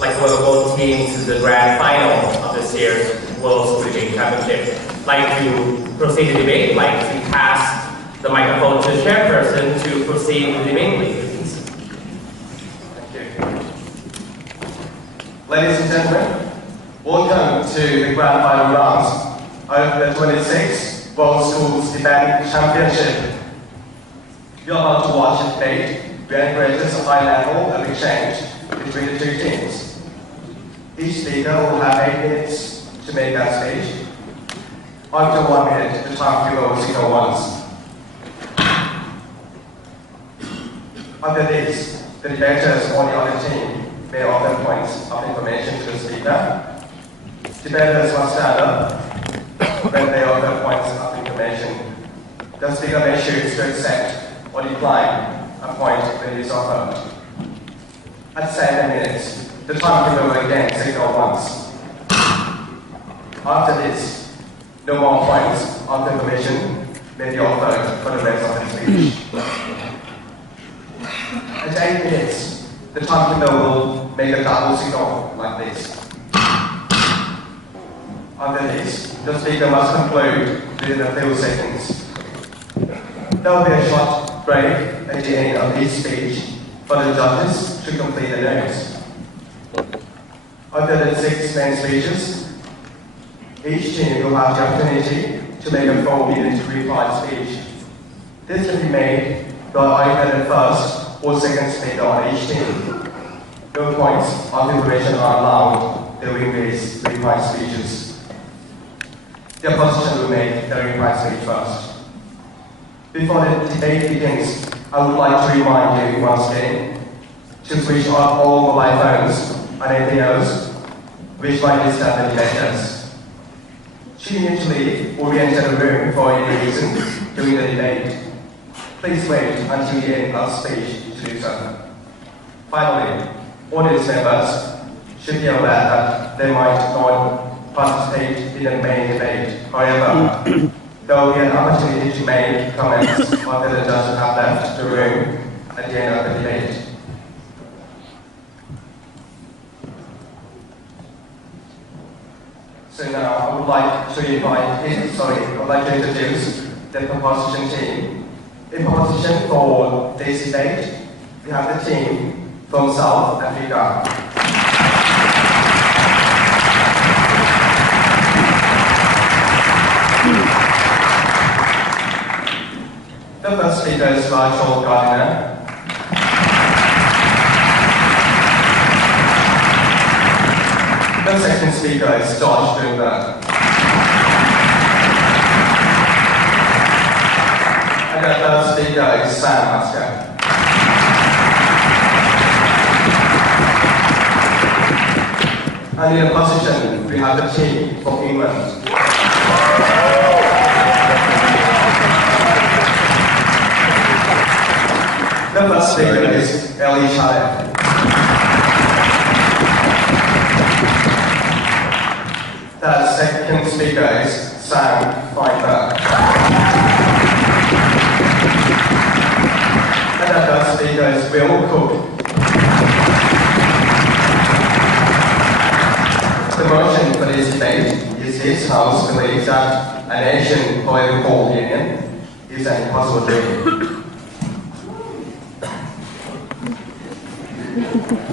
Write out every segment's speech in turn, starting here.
like both teams to the grand final of this year's World School Debate Championship. I'd like to proceed the debate. I'd like to pass the microphone to the chairperson to proceed the debate, please. Thank you. Ladies and gentlemen, welcome to the grand final round of the 26th World Schools Debate Championship. You're about to watch a debate where encourages a high level of exchange between the two teams. Each speaker will have 8 minutes to make their speech. After 1 minute, the time to go signal once. After this, the debaters on the other team may offer points of information to the speaker. Debaters must stand up when they offer points of information. The speaker may choose to accept or decline a point when it is offered. At 7 minutes, the time to go again signal once. After this, no more points of information may be offered for the rest of the speech. At 8 minutes, the time to go will make a double signal like this. After this, the speaker must conclude within a few seconds. There will be a short break at the end of each speech for the judges to complete the notes. After the 6 main speeches, each team will have the opportunity to make a 4-minute reply speech. This can be made by either the first or second speaker on each team. No points of information are allowed during these reply speeches. The opposition will make the reply speech first. Before the debate begins, I would like to remind you once again to switch off all mobile phones and antennas which might disturb the debaters. Should you usually re-enter the room for any reason during the debate, please wait until the end of the speech to do so. Finally, audience members should be aware that they might not participate in the main debate. However, there will be an opportunity to make comments after the judges have left the room at the end of the debate. So now I would like to introduce the proposition team. In proposition for this debate, we have the team from South Africa. The first speaker is Rachel Gardiner. The second speaker is George Bloomberg. And the third speaker is Sam Masker. And in opposition, we have the team from England. The first speaker is Ellie Shire. The second speaker is Sam Feinberg. And the third speaker is Will Cook. The motion for this debate is this House believes that an Asian political union is an impossible dream.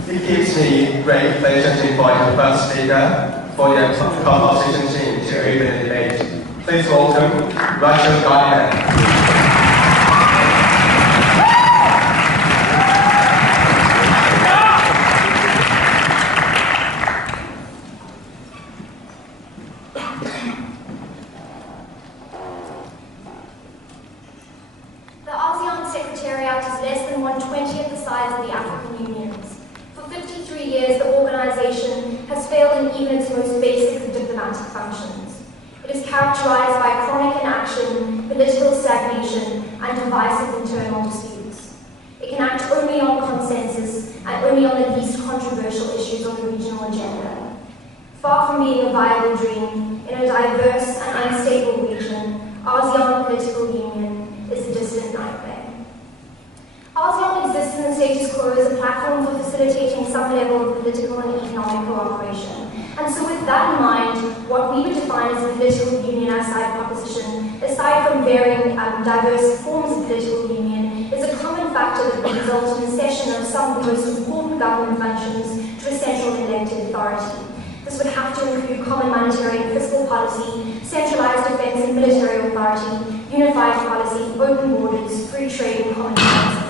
It gives me great pleasure to invite the first speaker for the opposition team to open the debate. Please welcome Rachel Gardiner. The ASEAN Secretariat is less than 1/20th the size of the African Union's. For 53 years, the organization has failed in even its most basic diplomatic functions. It is characterized by chronic inaction, political stagnation, and divisive internal disputes. It can act only on consensus and only on the least controversial issues on the regional agenda. Far from being a viable dream, in a diverse and unstable region, ASEAN political union is a distant nightmare. ASEAN exists in the status quo as a platform for facilitating some level of political and economic cooperation. And so with that in mind, what we would define as a political union as side proposition, aside from varying diverse forms of political union, is a common factor that would result in a cession of some of the most important government functions to a central elected authority. This would have to include common monetary and fiscal policy, centralized defense and military authority, unified policy, open borders, free trade, and common currency.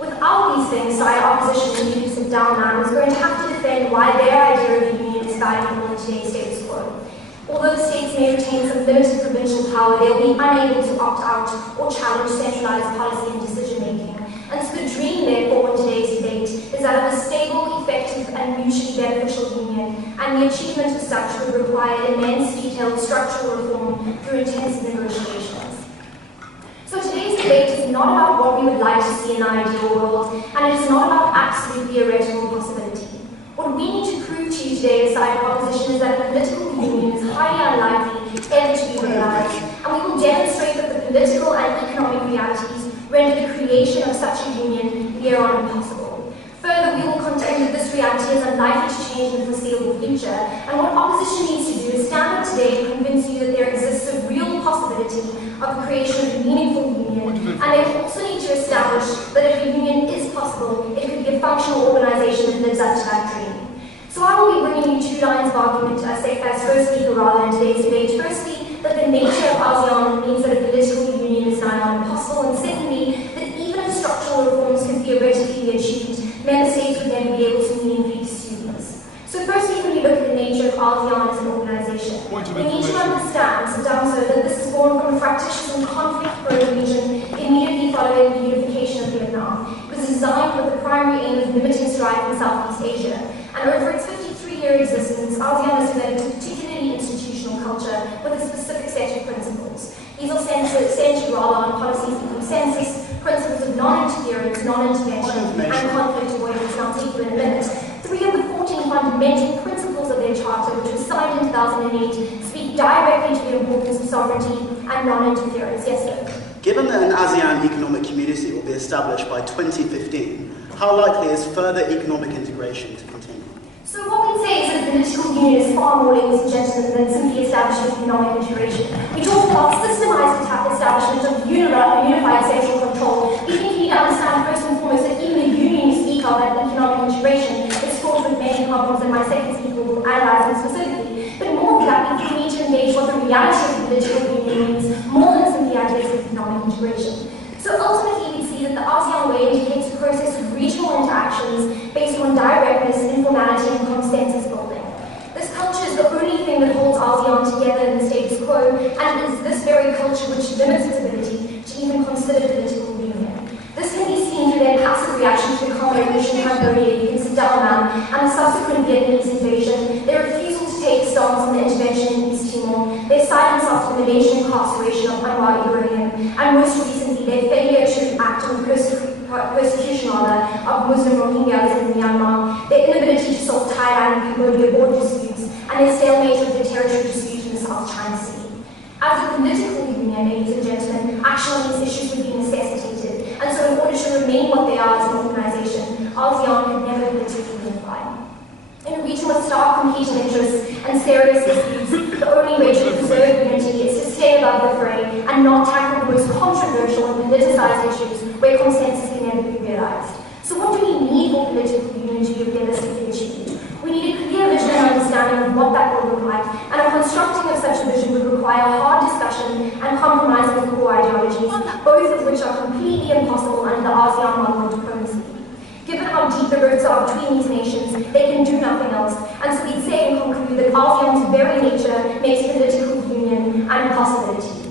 Without these things, side opposition and use of down man is going to have to defend why their idea of a union is valuable in today's status quo. Although the states may retain some limited provincial power, they will be unable to opt out or challenge centralized policy and decision-making. And so the dream, therefore, in today's debate is that of a stable, effective, and mutually beneficial union, and the achievement of such would require immense, detailed structural reform through intensive negotiations. So today's debate is not about what we would like to see in an ideal world, and it is not about absolute theoretical possibility. What we need to prove to you today as side proposition is that a political union is highly unlikely ever to be realized, and we will demonstrate that the political and economic realities render the creation of such a union near on impossible. Further, we will contend that this reality is unlikely to change in the foreseeable future, and what opposition needs to do is stand up today and convince you that there exists a real possibility of the creation of a meaningful union, and they also need to establish that if a union is possible, it could be a functional organization that lives up to that dream. So I will be bringing you two lines of argument as first speaker rather in today's debate. Firstly, that the nature of ASEAN means that a political union is nigh on impossible, and secondly, that even if structural reforms can theoretically be achieved, member states would never be able to meaningfully pursue these. So firstly, when you look at the nature of ASEAN as an organization, we need to understand, that this is born from a fractious and conflict-prone region immediately following the unification of Vietnam. It was designed with the primary aim of limiting strife in Southeast Asia, and over its 53-year existence, ASEAN has developed a particularly institutional culture with a specific set of principles. These are centered rather on policies of consensus, principles of non-interference, non-intervention, and conflict avoidance, and I'll take you in a minute. 3 of the 14 fundamental principles of their charter, which was signed in 2008, speak directly to the importance of sovereignty and non-interference. Yes, sir? Given that an ASEAN economic community will be established by 2015, how likely is further economic integration to continue? So what we'd say is that the political union is far more, ladies and gentlemen, than simply establishing economic integration. We talk about systemized establishment of unified central control. We think you need to understand first and foremost that even the union you speak of at economic integration is fraught with many problems, and my second speaker will analyze them specifically. But more than that, we need to engage what the reality of the political union means, more than simply ideas of economic integration. So ultimately, we see that the ASEAN way indicates a process of regional interactions based on directness, informality, and consensus building. This culture is the only thing that holds ASEAN together in the status quo, and it is this very culture which limits its ability to even consider political union. This can be seen through their passive reaction to the common revolution in Cambodia against Dalman and the subsequent Vietnamese invasion, their refusal to take a stance on the intervention in East Timor, their silence after the Malaysian incarceration of Anwar Ibrahim, and most recently their failure to act on the persecution of Muslim Rohingyas in Myanmar, their inability to solve Thailand and Cambodia border disputes, and their stalemate of the territory dispute in the South China Sea. As a political union, ladies and gentlemen, action on these issues would be necessitated, and so in order to remain what they are as an organization, ASEAN could never politically unify. In a region with stark competing interests and serious disputes, the only way to preserve unity is to stay above the fray and not tackle the most controversial and politicized issues where consensus can never be realized. So what do we need for political union to be realistically achieved? We need a clear vision and understanding of what that will look like, and a constructing of such a vision would require hard discussion and compromise with core ideologies, both of which are completely impossible under the ASEAN model of diplomacy. Given how deep the roots are between these nations, they can do nothing else, and so we'd say and conclude that ASEAN's very nature makes political union an impossibility.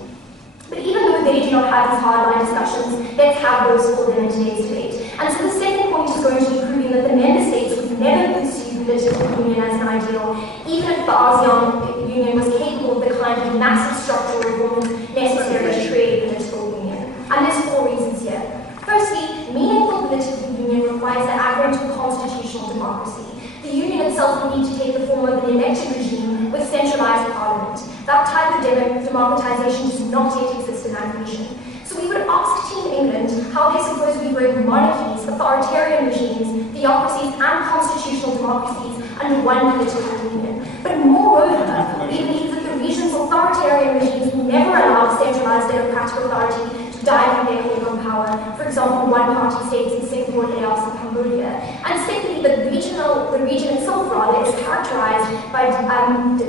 But even though they do not have these hardline discussions, let's have those for them in today's debate. And so the second point is going to be proving that the member states would never pursue political union as an ideal, even if the ASEAN Union was capable of the kind of massive structural reforms necessary to create a political union. And there's 4 reasons here. Firstly, meaningful political union requires the advent of constitutional democracy. The union itself will need to take the form of an elected regime with centralized parliament. That type of democratization does not yet exist in that region. So we would ask Team England how they suppose we break monarchies authoritarian regimes, theocracies, and constitutional democracies under one political union. But moreover, we believe that the region's authoritarian regimes will never allow centralized democratic authority to die from their hold on power. For example, one-party states in Singapore, Laos, and Cambodia. And secondly, the region itself is characterized by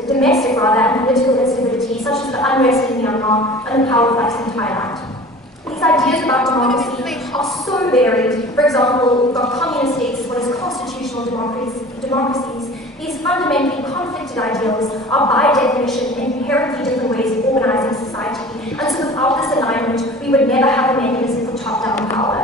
domestic and political instability, such as the unrest in Myanmar and the power fights in Thailand. These ideas about democracy are so varied. For example, we've got communist states as well as constitutional democracies. These fundamentally conflicted ideals are by definition inherently different ways of organizing society, and so without this alignment, we would never have a mechanism for top-down power.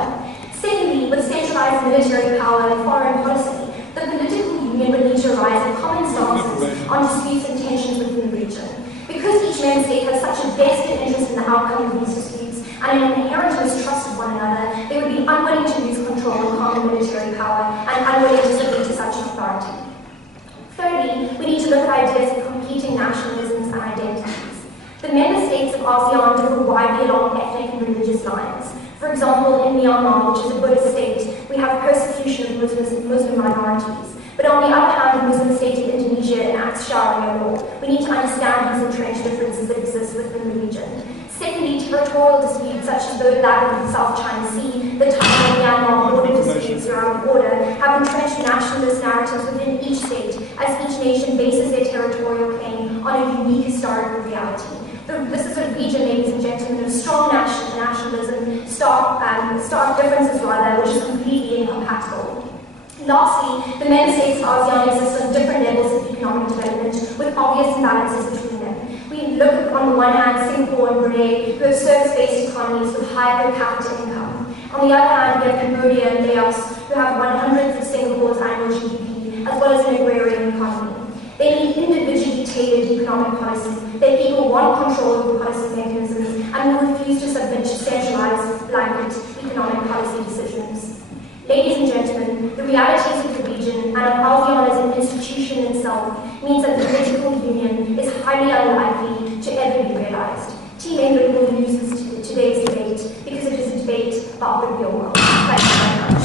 Secondly, with centralized military power and foreign policy, the political union would need to rise in common stances on disputes and tensions within the region. Because each member state has such a vested interest in the outcome of these disputes and an inherent mistrust of one another, they would be unwilling to lose control of common military power and unwilling to submit to such authority. Thirdly, we need to look at ideas of competing nationalisms and identities. The member states of ASEAN differ widely along ethnic and religious lines. For example, in Myanmar, which is a Buddhist state, we have persecution of Muslim minorities. But on the other hand, the Muslim state of Indonesia enacts Sharia law. We need to understand these entrenched differences that exist within the region. Secondly, territorial disputes such as those that of the South China Sea, the Thailand-Myanmar border disputes around the border, have entrenched nationalist narratives within each state, as each nation bases their territorial claim on a unique historical reality. This is a region, ladies and gentlemen, of strong nationalism, stark differences which is completely incompatible. Lastly, the member states of ASEAN exist on different levels of economic development with obvious imbalances between them. We look at, on the one hand, Singapore and Brunei, who have service-based economies with high per capita income. On the other hand, we have Cambodia and Laos, who have 100th of Singapore's annual GDP, as well as an agrarian economy. They need individually tailored economic policies. Their people want control of the policy mechanisms and will refuse to submit to centralized, blanket economic policy decisions. Ladies and gentlemen, the realities of the region and of ASEAN as an institution itself means that the political union is highly unlikely to ever be realized. Team England will use today's debate because it is a debate about the real world. Thank you very much.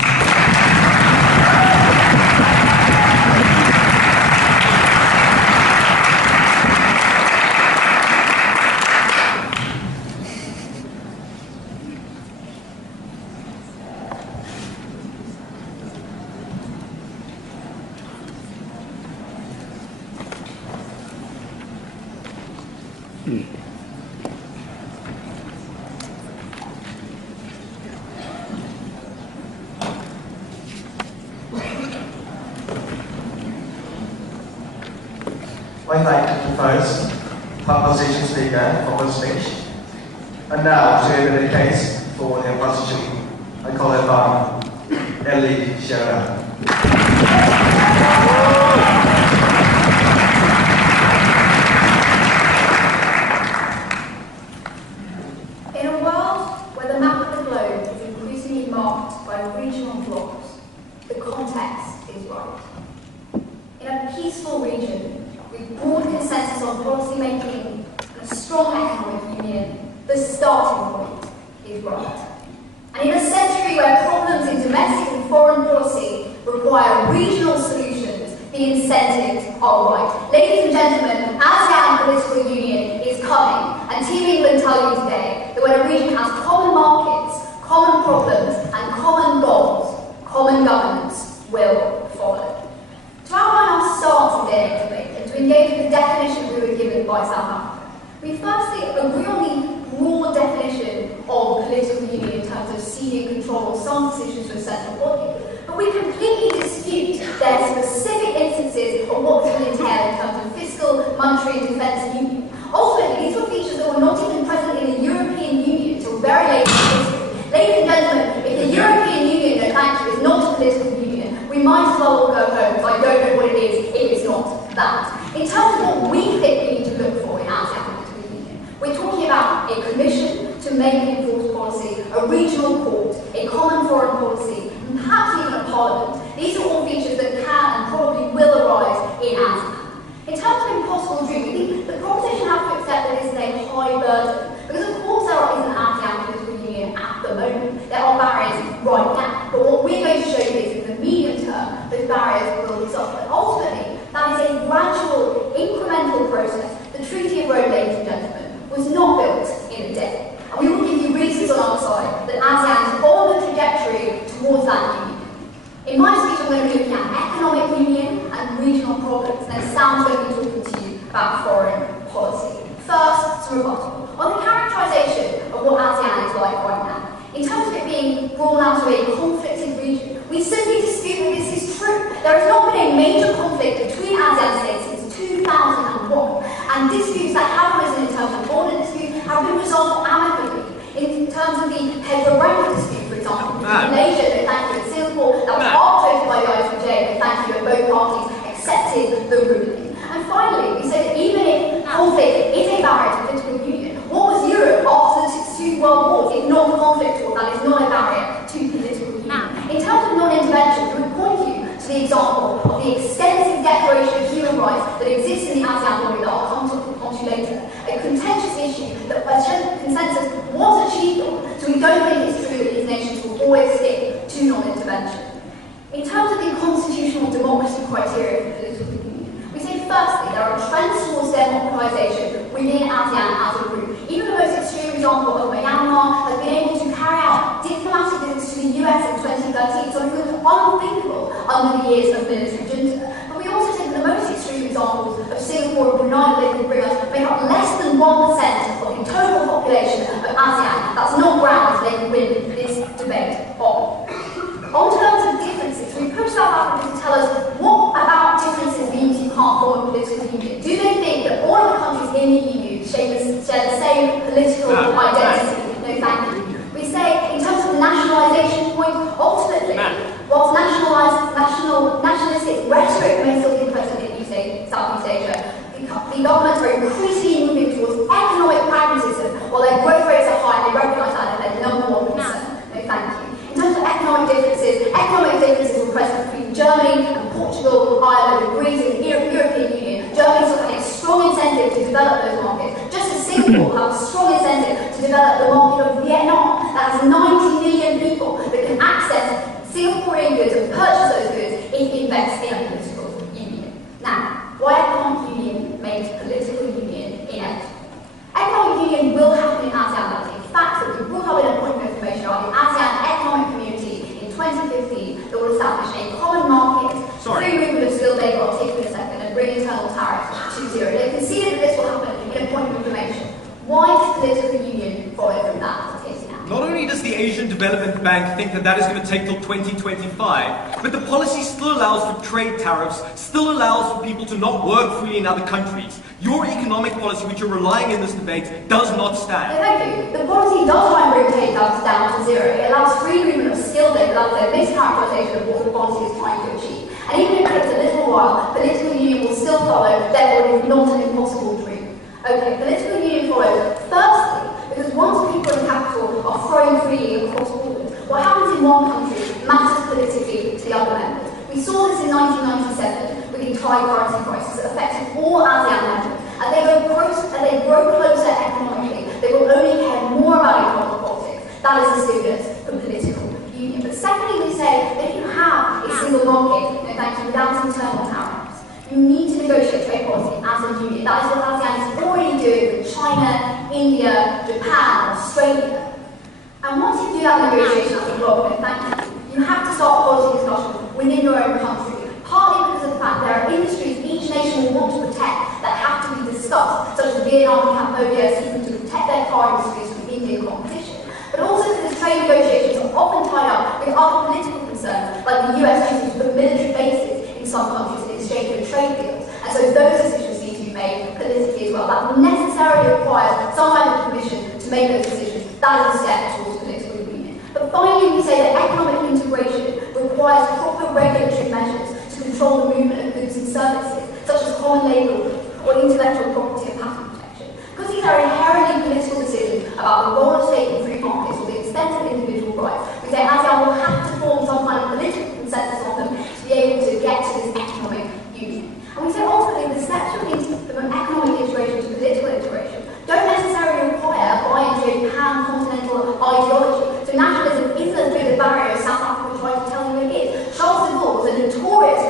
I'd like to first opposition speaker for her speech. And now to open the case for the opposition. I call upon Ellie Shearer. In a world where the map of the globe is increasingly marked by regional blocks, the context is right. In a peaceful region, with broad consensus on policy making and a strong economic union, the starting point is right. And in a century where problems in domestic and foreign policy require regional solutions, the incentives are right. Ladies and gentlemen, ASEAN political union is coming, and Team England tell you today that when a region has common markets, common problems, and common goals, common governance will follow. To outline our stance in their debate and to engage with the definition we were given by South Africa, we firstly agree on the broad definition of political union in terms of ceding control of some decisions to a central body, but we completely dispute their specific instances of what this will entail in terms of fiscal, monetary and defence union. Ultimately, these were features that were not even present in the European Union until very late in history. Ladies and gentlemen, if the European Union, no thank you, is not a political union, we might as well all go home, because I don't know what it is if it's not that. In terms of what we think we need to look for in ASEAN political union, we're talking about a commission to make and enforce policy, a regional court, a common foreign policy, and perhaps even a parliament. These are all features that can and probably will arise in ASEAN. In terms of impossible dream, we think the proposition has to accept that this is a high burden barriers will dissolve. But ultimately, that is a gradual, incremental process. The Treaty of Rome, ladies and gentlemen, was not built in a day. And we will give you reasons on our side that ASEAN is on the trajectory towards that union. In my speech, I'm going to be looking at economic union and regional problems, and then Sam's going to be talking to you about foreign policy. First, some rebuttal. On the characterisation of what ASEAN is like right now, in terms of it being drawn out of a conflicted region, we simply dispute that this is true. There has not been a major conflict between ASEAN states since 2001, and disputes that have arisen in terms of border disputes have been resolved amicably. In terms of the Pedro dispute, for example, in Malaysia, no thank you, in Singapore, that was arbitrated by the ICJ, no thank you, and both parties accepted the ruling. And finally, we say that even if conflict is a barrier to political union, what was Europe after the two world wars if not conflict war? That is not a barrier to political union. In terms of non-intervention, we would point you to the example of the extensive declaration of human rights that exists in the ASEAN body that I'll come to later. A contentious issue that consensus was achieved on, so we don't think it's true that these nations will always stick to non-intervention. In terms of the constitutional democracy criteria for political union, we say firstly there are trends towards democratization within ASEAN as a group. Even the most extreme example of Myanmar has been able to carry out diplomatic visits to the US in 2013, something that was unthinkable under the years of military junta. But we also say that the most extreme examples of Singapore and Brunei that they could bring us make up less than 1% of the total population of ASEAN. That's not grounds they can win this debate on. On terms of differences, we push South Africa to tell us what about differences means you can't form a political union. Do they think that all of the countries in the EU share the same political identity? No, thank you. We say, in terms of the nationalisation point, ultimately, whilst nationalistic rhetoric may still be present in Southeast Asia, the governments are increasingly moving towards economic pragmatism. While their growth rates are high, they recognise that as their number one concern. No, thank you. In terms of economic differences were present between Germany and Portugal, Ireland, Greece, and the European Union. Germany still had a strong incentive to develop those markets, just as Singapore have a strong incentive to develop the market of Vietnam that has 90 million people that can access Singaporean goods and purchase those goods if it invests in a political union. Now, why economic union makes political union inevitable? Economic union will happen in ASEAN. That's a fact that we brought up in a point of information about the ASEAN Economic Community in 2015 that will establish a common market, free movement of skilled labour, I'll take you in a second, and bring internal tariffs to zero. They conceded that this will happen in a point of information. Why does political union follow from that? Not only does the Asian Development Bank think that that is going to take till 2025, but the policy still allows for trade tariffs, still allows for people to not work freely in other countries. Your economic policy, which you're relying in this debate, does not stand. Yeah, thank you. The policy does try and bring trade tariffs down to zero. It allows free movement of skilled labour. That's a mischaracterisation of what the policy is trying to achieve. And even if it takes a little while, political union will still follow, therefore it is not an impossible dream. Okay, political union follows. Firstly, because once people in capital are thrown freely across borders, what happens in one country matters politically to the other members. We saw this in 1997 with the Thai currency crisis that affected all ASEAN members. As they grow closer economically, they will only care more about economic politics. That is the stimulus for political union. But secondly, we say that if you have a single market, without internal tariffs, you need to negotiate trade policy as a union. That is what ASEAN is already doing with China, India, Japan, Australia. And once you do that negotiation as a bloc, you have to start policy discussion within your own country. Partly because of the fact there are industries each nation will want to protect that have to be discussed, such as Vietnam and Cambodia seeking to protect their car industries from Indian competition. But also because trade negotiations are often tied up with other political concerns, like the US choosing to put military bases in some countries in exchange for trade deals. And so those decisions need to be made politically as well. That necessarily requires some kind of permission to make those decisions. That is a step towards political union. But finally, we say that economic integration requires proper regulatory measures to control the movement of goods and services, such as common labour or intellectual property and patent protection. Because these are inherently political decisions about the role of state in free markets or the extent of individual rights, we say ASEAN will have to form some kind of political consensus on them to be able to get to this economic union. And we say ultimately the steps from economic integration to political integration don't necessarily require a buy-in to a pan-continental ideology. So nationalism isn't as big a barrier as South Africa tries to tell you it is. Charles de Gaulle was a notorious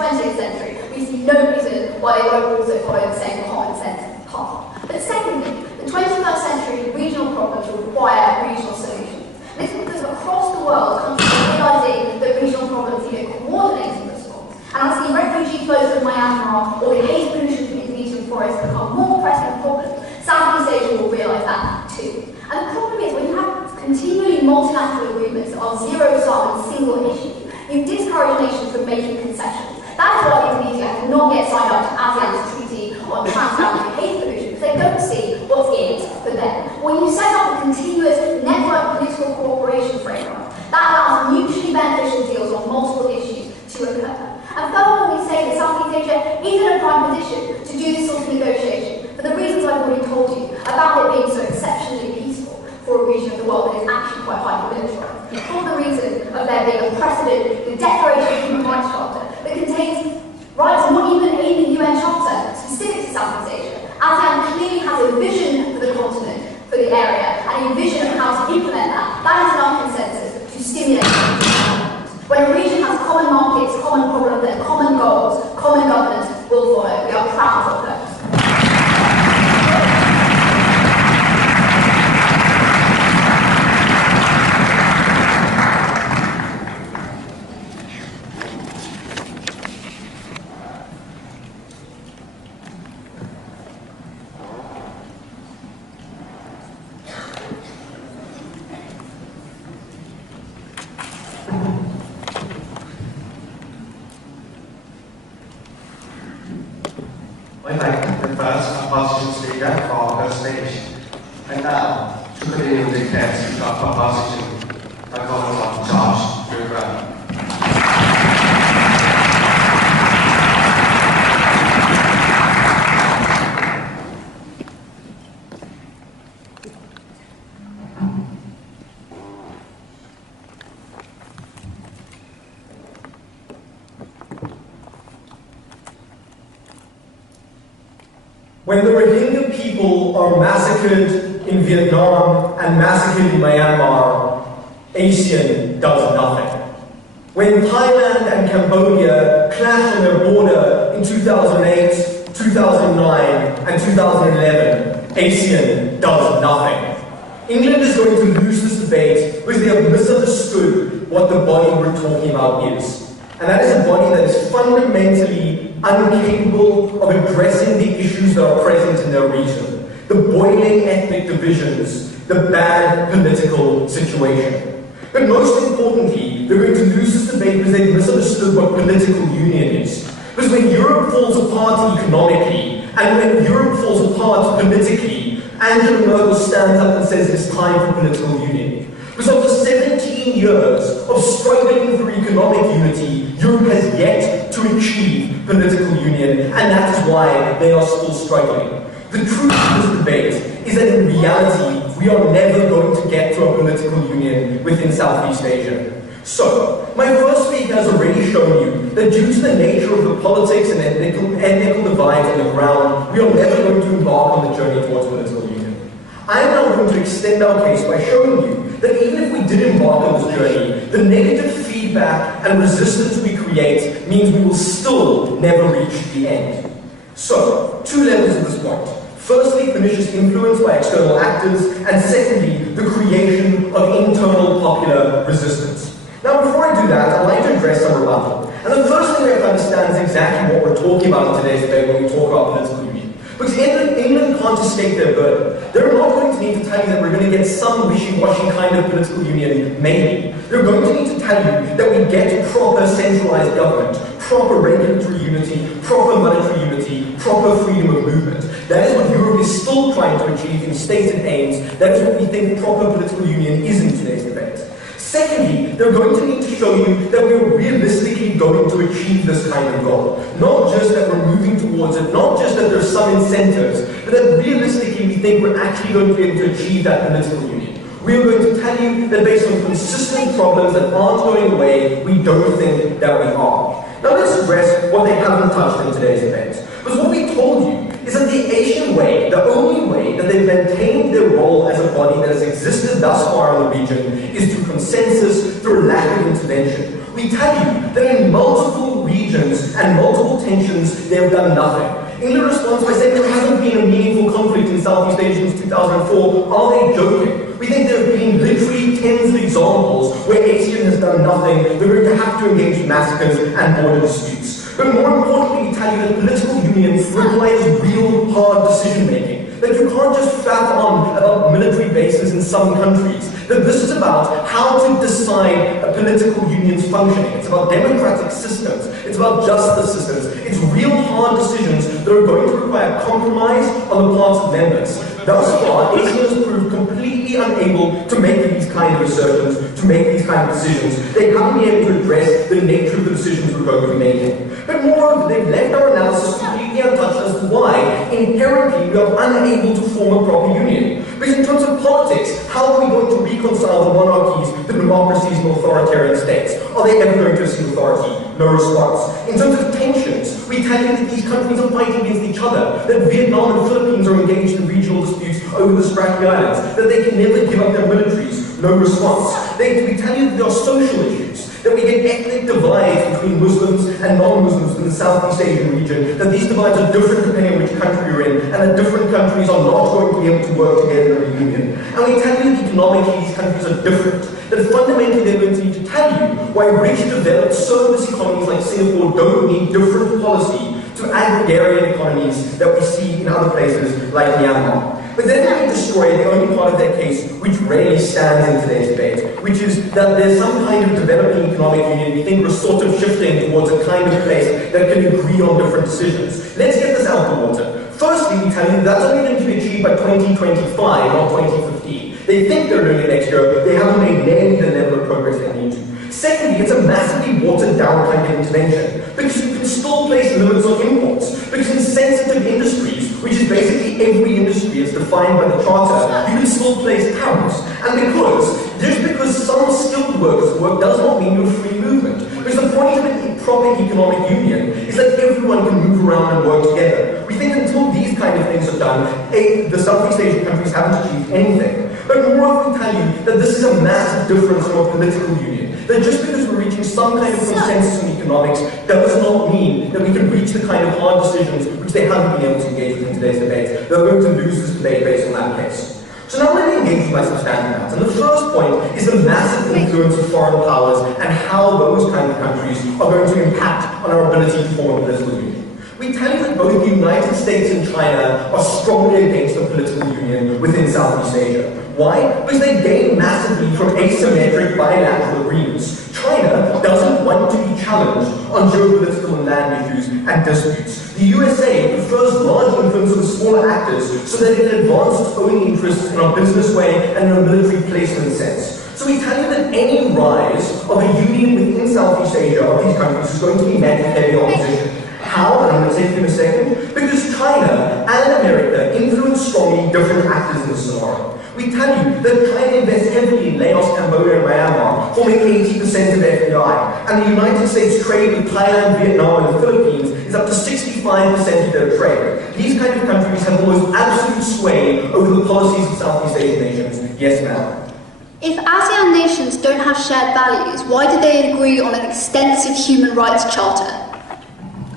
20th century, we see no reason why they won't also follow the same common sense path. But secondly, the 21st century regional problems require regional solutions. This is because across the world, countries are realizing that regional problems need a coordinated response. And as the refugee flows from Myanmar or the haze pollution from Indonesian forests become more pressing problems, Southeast Asia will realize that too. And the problem is when you have continually multilateral agreements on zero-sum and single issue, you discourage nations from making concessions. That is why Indonesia cannot get signed up to ASEAN's treaty on transboundary haze pollution, because they don't see what's in it for them. When you set up a continuous network political cooperation framework, that allows mutually beneficial deals on multiple issues to occur. And furthermore, we say that Southeast Asia is in a prime position to do this sort of negotiation for the reasons I've already told you about it being so exceptionally peaceful for a region of the world that is actually quite highly militarized. For the reason of there being a precedent, the Declaration of Human Rights Charter, that contains rights not even in the UN Charter specific to Southeast Asia. ASEAN clearly has a vision for the continent, for the area, and a vision of how to implement that. That is enough consensus to stimulate development. When a region has common markets, common problems, and common goals, common governance will follow. We are proud of those. I'd like to first opposition speaker for her speech. And now, to continue the text of opposition, I call upon Josh Rivera. When the Rohingya people are massacred in Vietnam and massacred in Myanmar, ASEAN does nothing. When Thailand and Cambodia clash on their border in 2008, 2009 and 2011, ASEAN does nothing. England is going to lose this debate because they have misunderstood what the body we're talking about is. And that is a body that is fundamentally incapable of addressing the issues that are present in their region. The boiling ethnic divisions, the bad political situation. But most importantly, they're going to lose this debate because they've misunderstood what political union is. Because when Europe falls apart economically, and when Europe falls apart politically, Angela Merkel stands up and says it's time for political union. Because after 17 years of struggling for economic unity, Europe has yet to achieve political union, and that is why they are still struggling. The truth of this debate is that in reality, we are never going to get to a political union within Southeast Asia. So, my first speaker has already shown you that due to the nature of the politics and ethnical divides on the ground, we are never going to embark on the journey towards political union. I am now going to extend our case by showing you that even if we did embark on this journey, the negative feedback and resistance we create means we will still never reach the end. So, two levels at this point. Firstly, pernicious influence by external actors, and secondly, the creation of internal popular resistance. Now, before I do that, I'd like to address some rebuttal. And the first thing we have to understand is exactly what we're talking about in today's debate when we talk about political union. Because England can't escape their burden. They're not going to need to tell you that we're going to get some wishy-washy kind of political union, maybe. They're going to need to tell you that we get proper centralized government, proper regulatory unity, proper monetary unity, proper freedom of movement. That is what Europe is still trying to achieve in stated aims. That is what we think proper political union is in today's debate. Secondly, they're going to need to show you that we're realistically going to achieve this kind of goal. Not just that we're moving towards it, not just that there's some incentives, but that realistically we think we're actually going to be able to achieve that political union. We're going to tell you that based on consistent problems that aren't going away, we don't think that we are. Now let's address what they haven't touched in today's debate. Because what we told you is that the Asian way, the only way that they've maintained their role as a body that has existed thus far in the region is through consensus, through lack of intervention. We tell you that in multiple regions regions and multiple tensions, they have done nothing. England responds by saying there hasn't been a meaningful conflict in Southeast Asia since 2004. Are they joking? We think there have been literally tens of examples where ASEAN has done nothing. They're going to have to engage in massacres and border disputes. But more importantly, we tell you that political union requires real hard decision-making. That you can't just faff on about military bases in some countries. That this is about how to decide a political union's functioning. It's about democratic systems. It's about justice systems. It's real hard decisions that are going to require compromise on the parts of members. Thus far, ASEAN has proved completely unable to make these kind of assertions, to make these kind of decisions. They haven't been able to address the nature of the decisions we're going to be making. But moreover, they've left our analysis completely untouched as to why, inherently, we are unable to form a proper union. Because in terms of politics, how are we going to reconcile the monarchies, the democracies, and authoritarian states? Are they ever going to receive authority? No response. In terms of tensions, we tell you that these countries are fighting against each other, that Vietnam and the Philippines are engaged in regional disputes over the Spratly Islands, that they can never give up their militaries. No response. We tell you that there are social issues, that we get ethnic divides between Muslims and non-Muslims in the Southeast Asian region, that these divides are different depending on which country you're in, and that different countries are not going to be able to work together in a union. And we tell you that economically these countries are different, that fundamentally they're going to need to tell you why rich, developed, service economies like Singapore don't need different policy to agrarian economies that we see in other places like Myanmar. But then they destroy the only part of their case which rarely stands in today's debate, which is that there's some kind of developing economic union. We think we're sort of shifting towards a kind of place that can agree on different decisions. Let's get this out the water. Firstly, we tell you that's only going to be achieved by 2025, not 2015. They think they're doing it next year. They haven't made nearly the level of progress they need to. Secondly, it's a massively watered-down kind of intervention, because you can still place limits on imports. Because in sensitive industries, which is basically every industry as defined by the Charter, you can still place tariffs. And just because some skilled workers work does not mean you're free movement. Because the point of a proper economic union is that everyone can move around and work together. We think until these kind of things are done, the Southeast Asian countries haven't achieved anything. But moreover, we tell you that this is a massive difference from a political union. That just because we're reaching some kind of consensus on economics does not mean that we can reach the kind of hard decisions which they haven't been able to engage with in today's debates. They're going to lose this debate based on that case. So now let me engage with my substantive points. And the first point is the massive influence of foreign powers and how those kind of countries are going to impact on our ability to form a political union. We tell you that both the United States and China are strongly against a political union within Southeast Asia. Why? Because they gain massively from asymmetric bilateral agreements. China doesn't want to be challenged on geopolitical and land issues and disputes. The USA prefers large influence of smaller actors so that it can advance its own interests in a business way and in a military placement sense. So we tell you that any rise of a union within Southeast Asia of these countries is going to be met with heavy opposition. How? And I'm going to take it in a second. Because China and America influence strongly different actors in this scenario. We tell you that China invests heavily in Laos, Cambodia, and Myanmar, forming 80% of FDI. And the United States trade with Thailand, Vietnam, and the Philippines is up to 65% of their trade. These kind of countries have almost absolute sway over the policies of Southeast Asian nations. Yes, ma'am. If ASEAN nations don't have shared values, why did they agree on an extensive human rights charter?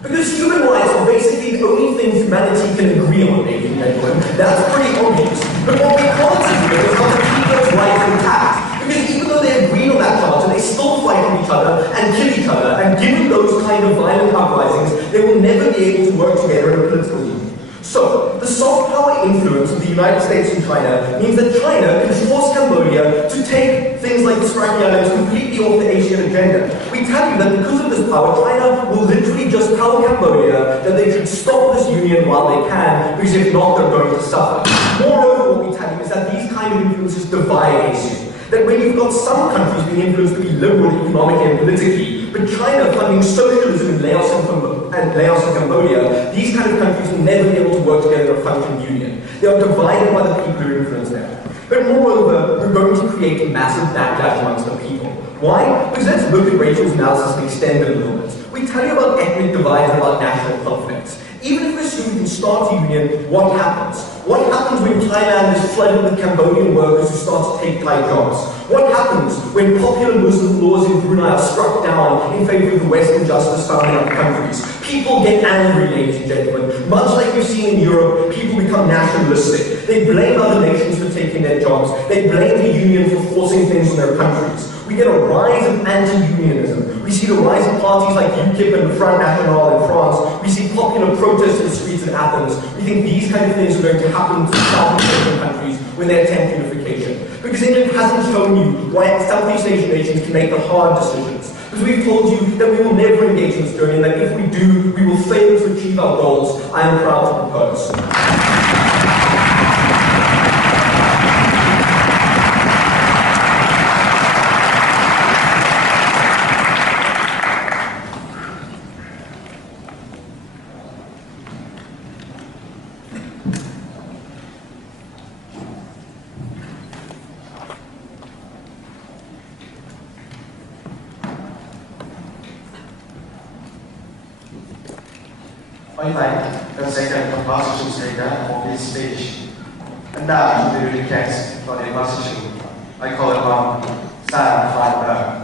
Because human rights are basically the only thing humanity can agree on, ladies and gentlemen. That's pretty obvious. But what we can't agree on is how to keep those rights intact. Because even though they agree on that charter, they still fight with each other and kill each other. And given those kind of violent uprisings, they will never be able to work together in a political union. So, the soft power influence of the United States and China means that China can force Cambodia to take things like the Spratly Islands completely off the Asian agenda. We tell you that because of this power, China will literally just tell Cambodia that they should stop this union while they can, because if not, they're going to suffer. Moreover, what we tell you is that these kind of influences divide ASEAN. That when you've got some countries being influenced to be liberal economically and politically, but China funding socialism in Laos and Cambodia, these kind of countries will never be able to work together in a functioning union. They are divided by the people who influence them. But moreover, we're going to create a massive backlash amongst the people. Why? Because let's look at Rachel's analysis and extend it a little bit. We tell you about ethnic divides and about national conflicts. Even if we assume we can start a union, what happens? What happens when Thailand is flooded with Cambodian workers who start to take Thai jobs? What happens when popular Muslim laws in Brunei are struck down in favor of the Western justice found in other countries? People get angry, ladies and gentlemen. Much like we've seen in Europe, people become nationalistic. They blame other nations for taking their jobs. They blame the union for forcing things on their countries. We get a rise of anti-unionism. We see the rise of parties like UKIP and the Front National in France. We see popular protests in the streets of Athens. We think these kind of things are going to happen to Southeast Asian countries when they attempt unification. Because England hasn't shown you why Southeast Asian nations can make the hard decisions. Because we've told you that we will never engage in this journey, and that if we do, we will fail to achieve our goals. I am proud to propose. I thank the second proposition staker for this speech. And now to the request for the proposition, I call upon Sam Feinberg.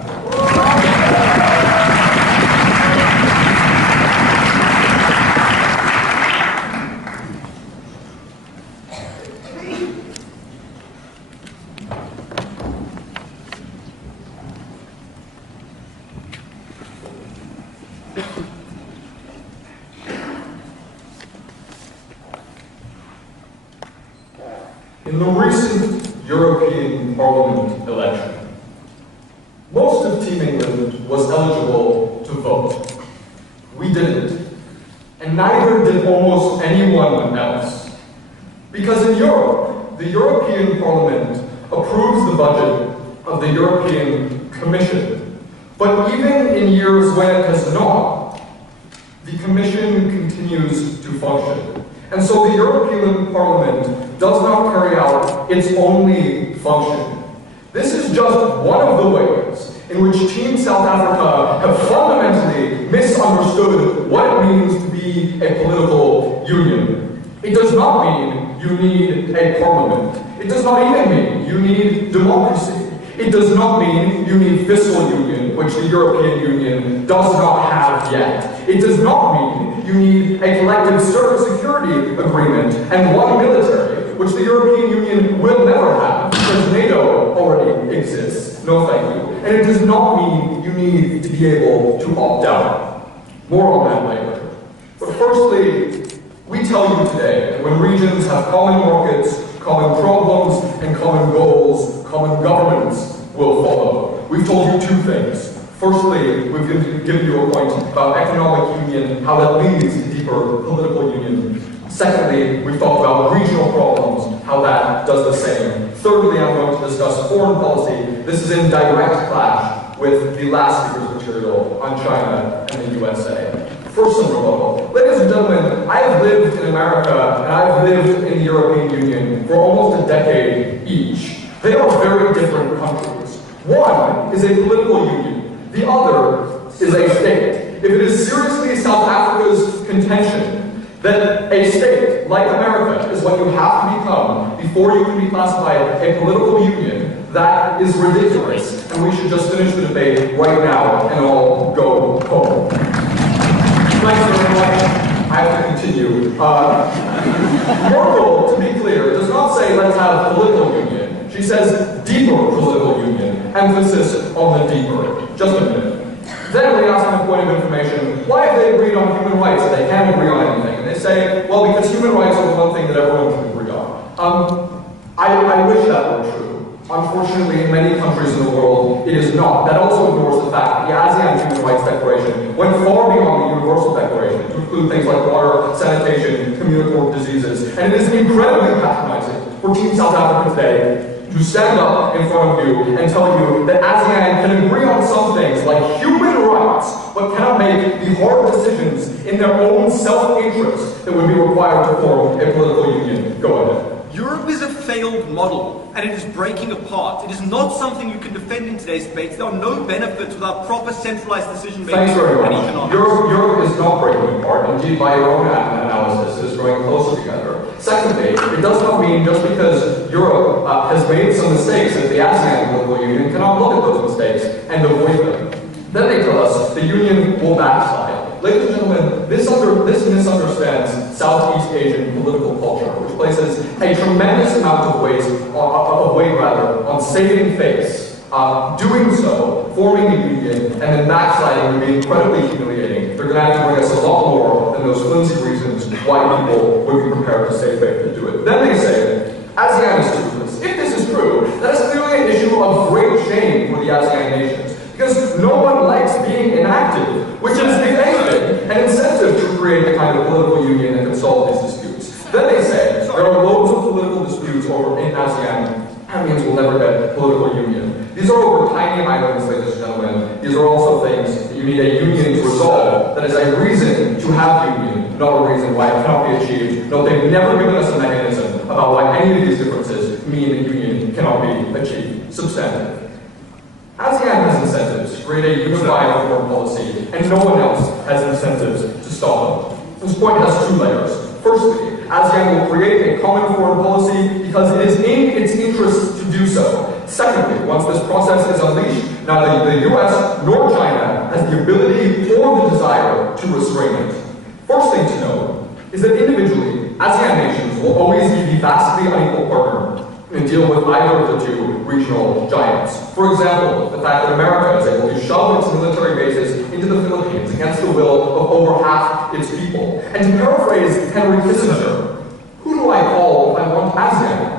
In the recent European Parliament election, most of Team England was eligible to vote. We didn't, and neither did almost anyone else. Because in Europe, the European Parliament approves the budget of the European Commission. But even in years when it has not, the Commission continues to function. And so the European Parliament does not carry out its only function. This is just one of the ways in which Team South Africa have fundamentally misunderstood what it means to be a political union. It does not mean you need a parliament. It does not even mean you need democracy. It does not mean you need fiscal union, which the European Union does not have yet. It does not mean you need a collective security agreement and one military, which the European Union will never have, because NATO already exists. No thank you. And it does not mean you need to be able to opt out. More on that later. But firstly, we tell you today that when regions have common markets, common problems, and common goals, common governments will follow. We've told you two things. Firstly, we've given you a point about economic union, how that leads to deeper political union. Secondly, we've talked about regional problems, how that does the same. Thirdly, I'm going to discuss foreign policy. This is in direct clash with the last speaker's material on China and the USA. First, some rebuttal. Ladies and gentlemen, I have lived in America and I've lived in the European Union for almost a decade each. They are very different countries. One is a political union. The other is a state. If it is seriously South Africa's contention that a state like America is what you have to become before you can be classified a political union, that is ridiculous, and we should just finish the debate right now and all go home. Thanks very much. I have to continue. Merkel, to be clear, does not say let's have a political union. She says deeper political union. Emphasis on the deeper. Just a minute. Then we ask them a point of information, why have they agreed on human rights if they can't agree on anything? And they say, well, because human rights are the one thing that everyone can agree on. I wish that were true. Unfortunately, in many countries in the world, it is not. That also ignores the fact that the ASEAN Human Rights Declaration went far beyond the Universal Declaration to include things like water, sanitation, communicable diseases. And it is incredibly patronizing for Team South Africa today to stand up in front of you and tell you that ASEAN can agree on some things like human rights, but cannot make the hard decisions in their own self-interest that would be required to form a political union. Go ahead. Europe is a failed model, and it is breaking apart. It is not something you can defend in today's debates. There are no benefits without proper centralized decision-making Thanks very and much. economics. Europe is not breaking apart. Indeed, by your own analysis, it is growing closer together. Secondly, it does not mean just because Europe has made some mistakes that the ASEAN political union cannot look at those mistakes and avoid them. Then they tell us the union will backslide. Ladies and gentlemen, this misunderstands Southeast Asian political culture, which places a tremendous amount of weight on saving face. Doing so, forming a union, and then backsliding would be incredibly humiliating. They're going to have to bring us a lot more than those flimsy reasons why people would be prepared to save faith to do it. Then they say, ASEAN is toothless. If this is true, that is clearly an issue of great shame for the ASEAN nations, because no one likes being inactive, which is, if anything, an incentive to create the kind of political union that can solve these disputes. Then they say, there are loads of political disputes over in ASEAN. That means we'll never get political union. These are over tiny islands, ladies and gentlemen. These are also things that you need a union to resolve. That is a reason to have union, not a reason why it cannot be achieved. No, they've never given us a mechanism about why any of these differences mean that union cannot be achieved. Substantive. ASEAN has incentives to create a unified foreign policy, and no one else has incentives to stop them. This point has two layers. Firstly, ASEAN will create a common foreign policy because it is in its interest to do so. Secondly, once this process is unleashed, neither the US nor China has the ability or the desire to restrain it. First thing to know is that individually, ASEAN nations will always be the vastly unequal partner and deal with either of the two regional giants. For example, the fact that America is able to shove its military bases into the Philippines against the will of over half its people. And to paraphrase Henry Kissinger, who do I call if I want ASEAN?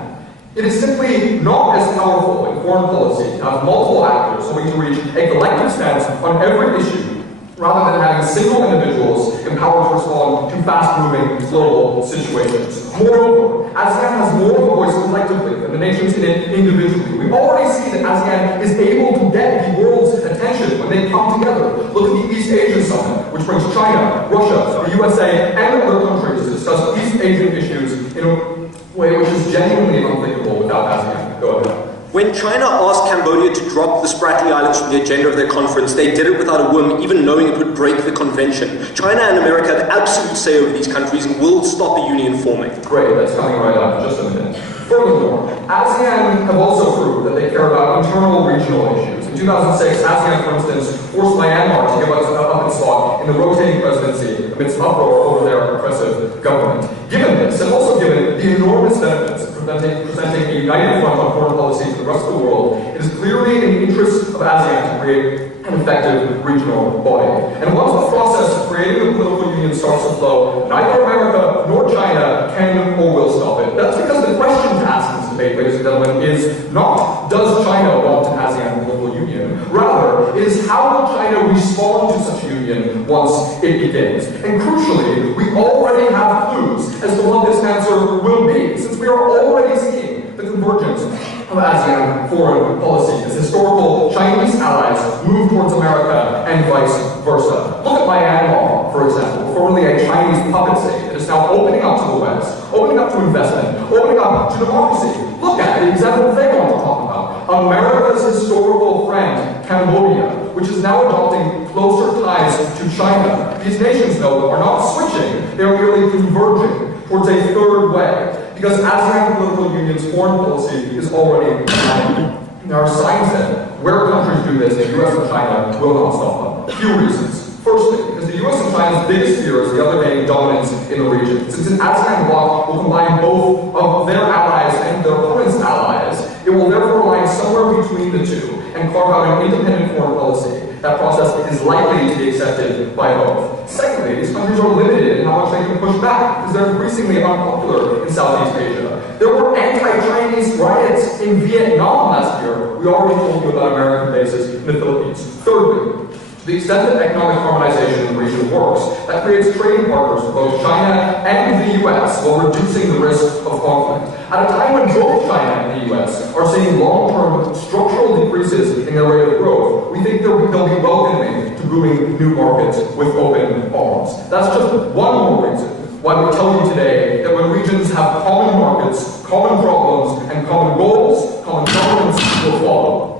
It is simply not as powerful in foreign policy to have multiple actors hoping to reach a collective stance on every issue, rather than having single individuals empowered to respond to fast-moving global situations. Moreover, ASEAN has more of a voice collectively than the nations in it individually. We already see that ASEAN is able to get the world's attention when they come together. Look at the East Asia Summit, which brings China, Russia, the USA, and other countries to discuss East Asian issues in a way which is genuinely unthinkable without ASEAN. Go ahead. When China asked Cambodia to drop the Spratly Islands from the agenda of their conference, they did it without a whim, even knowing it would break the convention. China and America have absolute say over these countries and will stop the union forming. Great, that's coming right up in just a minute. Furthermore, ASEAN have also proved that they care about internal regional issues. In 2006, ASEAN, for instance, forced Myanmar to give up its slot in the rotating presidency amidst uproar over their oppressive government. Given this, and also given the enormous benefits of presenting a united front on foreign policy to the rest of the world, it is clearly in the interest of ASEAN to create an effective regional body. And once the process of creating a political union starts to flow, neither America nor China can or will stop it. That's because the question to ask in this debate, ladies and gentlemen, is not, does China want an ASEAN political union? Rather, it is how will China respond to such a union once it begins? And crucially, we already have clues as to what this answer will be, since we are already seeing the convergence of ASEAN foreign policy as historical Chinese allies move towards America and vice versa. Look at Myanmar, for example, formerly a Chinese puppet state that is now opening up to the West, opening up to investment, opening up to democracy. Look at the example they want to talk about. America's historical friend, Cambodia, which is now adopting closer ties to China. These nations, though, are not switching, they are merely converging towards a third way. Because ASEAN political union's foreign policy is already happening. There are signs that where countries do this, the US and China will not stop them. Few reasons. Firstly, because the US and China's biggest fear is the other gaining dominance in the region. Since an ASEAN bloc will combine both of their allies and their opponents' allies, it will therefore lie somewhere between the two and carve out an independent foreign policy. That process is likely to be accepted by both. Secondly, these countries are limited in how much they can push back because they're increasingly unpopular in Southeast Asia. There were anti-Chinese riots in Vietnam last year. We already told you about American bases in the Philippines. Thirdly, to the extent that economic harmonization in the region works, that creates trading partners for both China and the US while reducing the risk of conflict. At a time when both China and the US are seeing long-term structural decreases in their rate of growth, we think they'll be welcoming to booming new markets with open arms. That's just one more reason why we tell you today that when regions have common markets, common problems, and common goals, common governments will follow.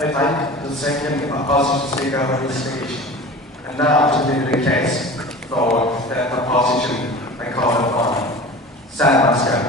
I thank the second opposition speaker on the stage. And now to do the case for the opposition I call upon. Sam Masker.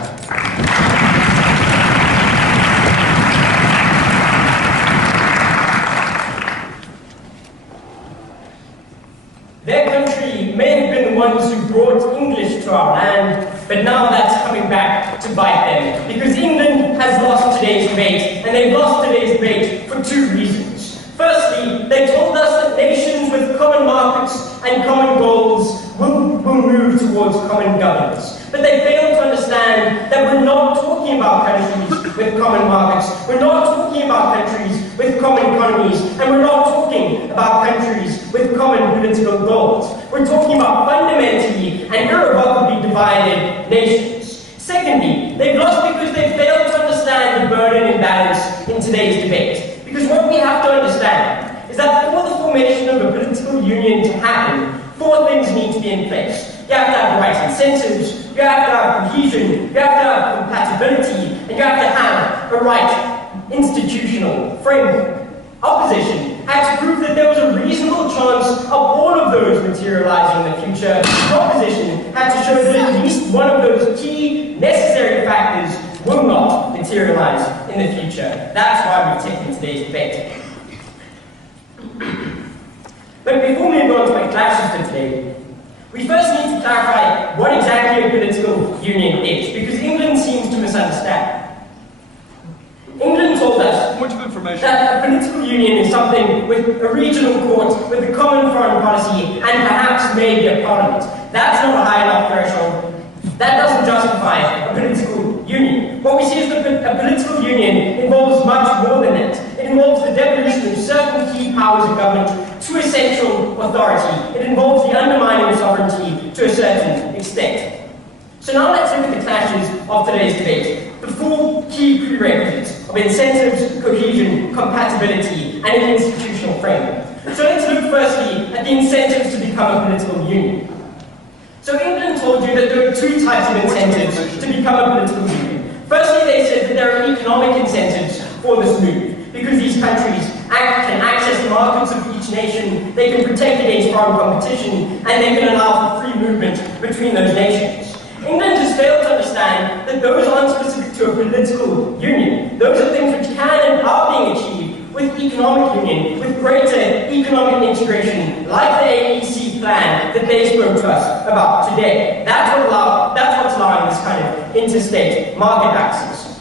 Their country may have been the ones who brought English to our land, but now that's coming back to bite them. Because England has lost today's debate, and they've lost today's debate for two reasons. Firstly, they told us that nations with common markets and common goals will move towards common governance. But they failed to understand that we're not talking about countries with common markets, we're not talking about countries with common economies, and we're not talking about countries with common political goals. We're talking about fundamentally and irrevocably divided nations. Secondly, they've lost because they failed to understand the burden imbalance in today's debate. Because what we have to understand is that for the formation of a political union to happen, four things need to be in place. You have to have the right incentives, you have to have cohesion, you have to have compatibility, and you have to have a right institutional framework. Opposition had to prove that there was a reasonable chance of all of those materializing in the future. Opposition had to show that at least one of those key necessary factors will not materialize in the future. That's why we've taken today's debate. But before moving on to my clashes for today, we first need to clarify what exactly a political union is, because England seems to misunderstand. England told us that a political union is something with a regional court, with a common foreign policy, and perhaps maybe a parliament. That's not a high enough threshold. That doesn't justify a political union. What we see is that a political union involves much more than that. It involves the devolution of certain key powers of government to a central authority. It involves the undermining of sovereignty to a certain extent. So now let's look at the clashes of today's debate. The four key prerequisites of incentives, cohesion, compatibility, and an institutional framework. So let's look firstly at the incentives to become a political union. So England told you that there are two types of incentives to become a political union. Firstly, they said that there are economic incentives for this move, because these countries can access the markets of each nation, they can protect against foreign competition, and they can allow for free movement between those nations. England has failed to understand that those aren't specific to a political union. Those are things which can and are being achieved with economic union, with greater economic integration, like the AEC plan that they spoke to us about today. That's what's allowing this kind of interstate market access.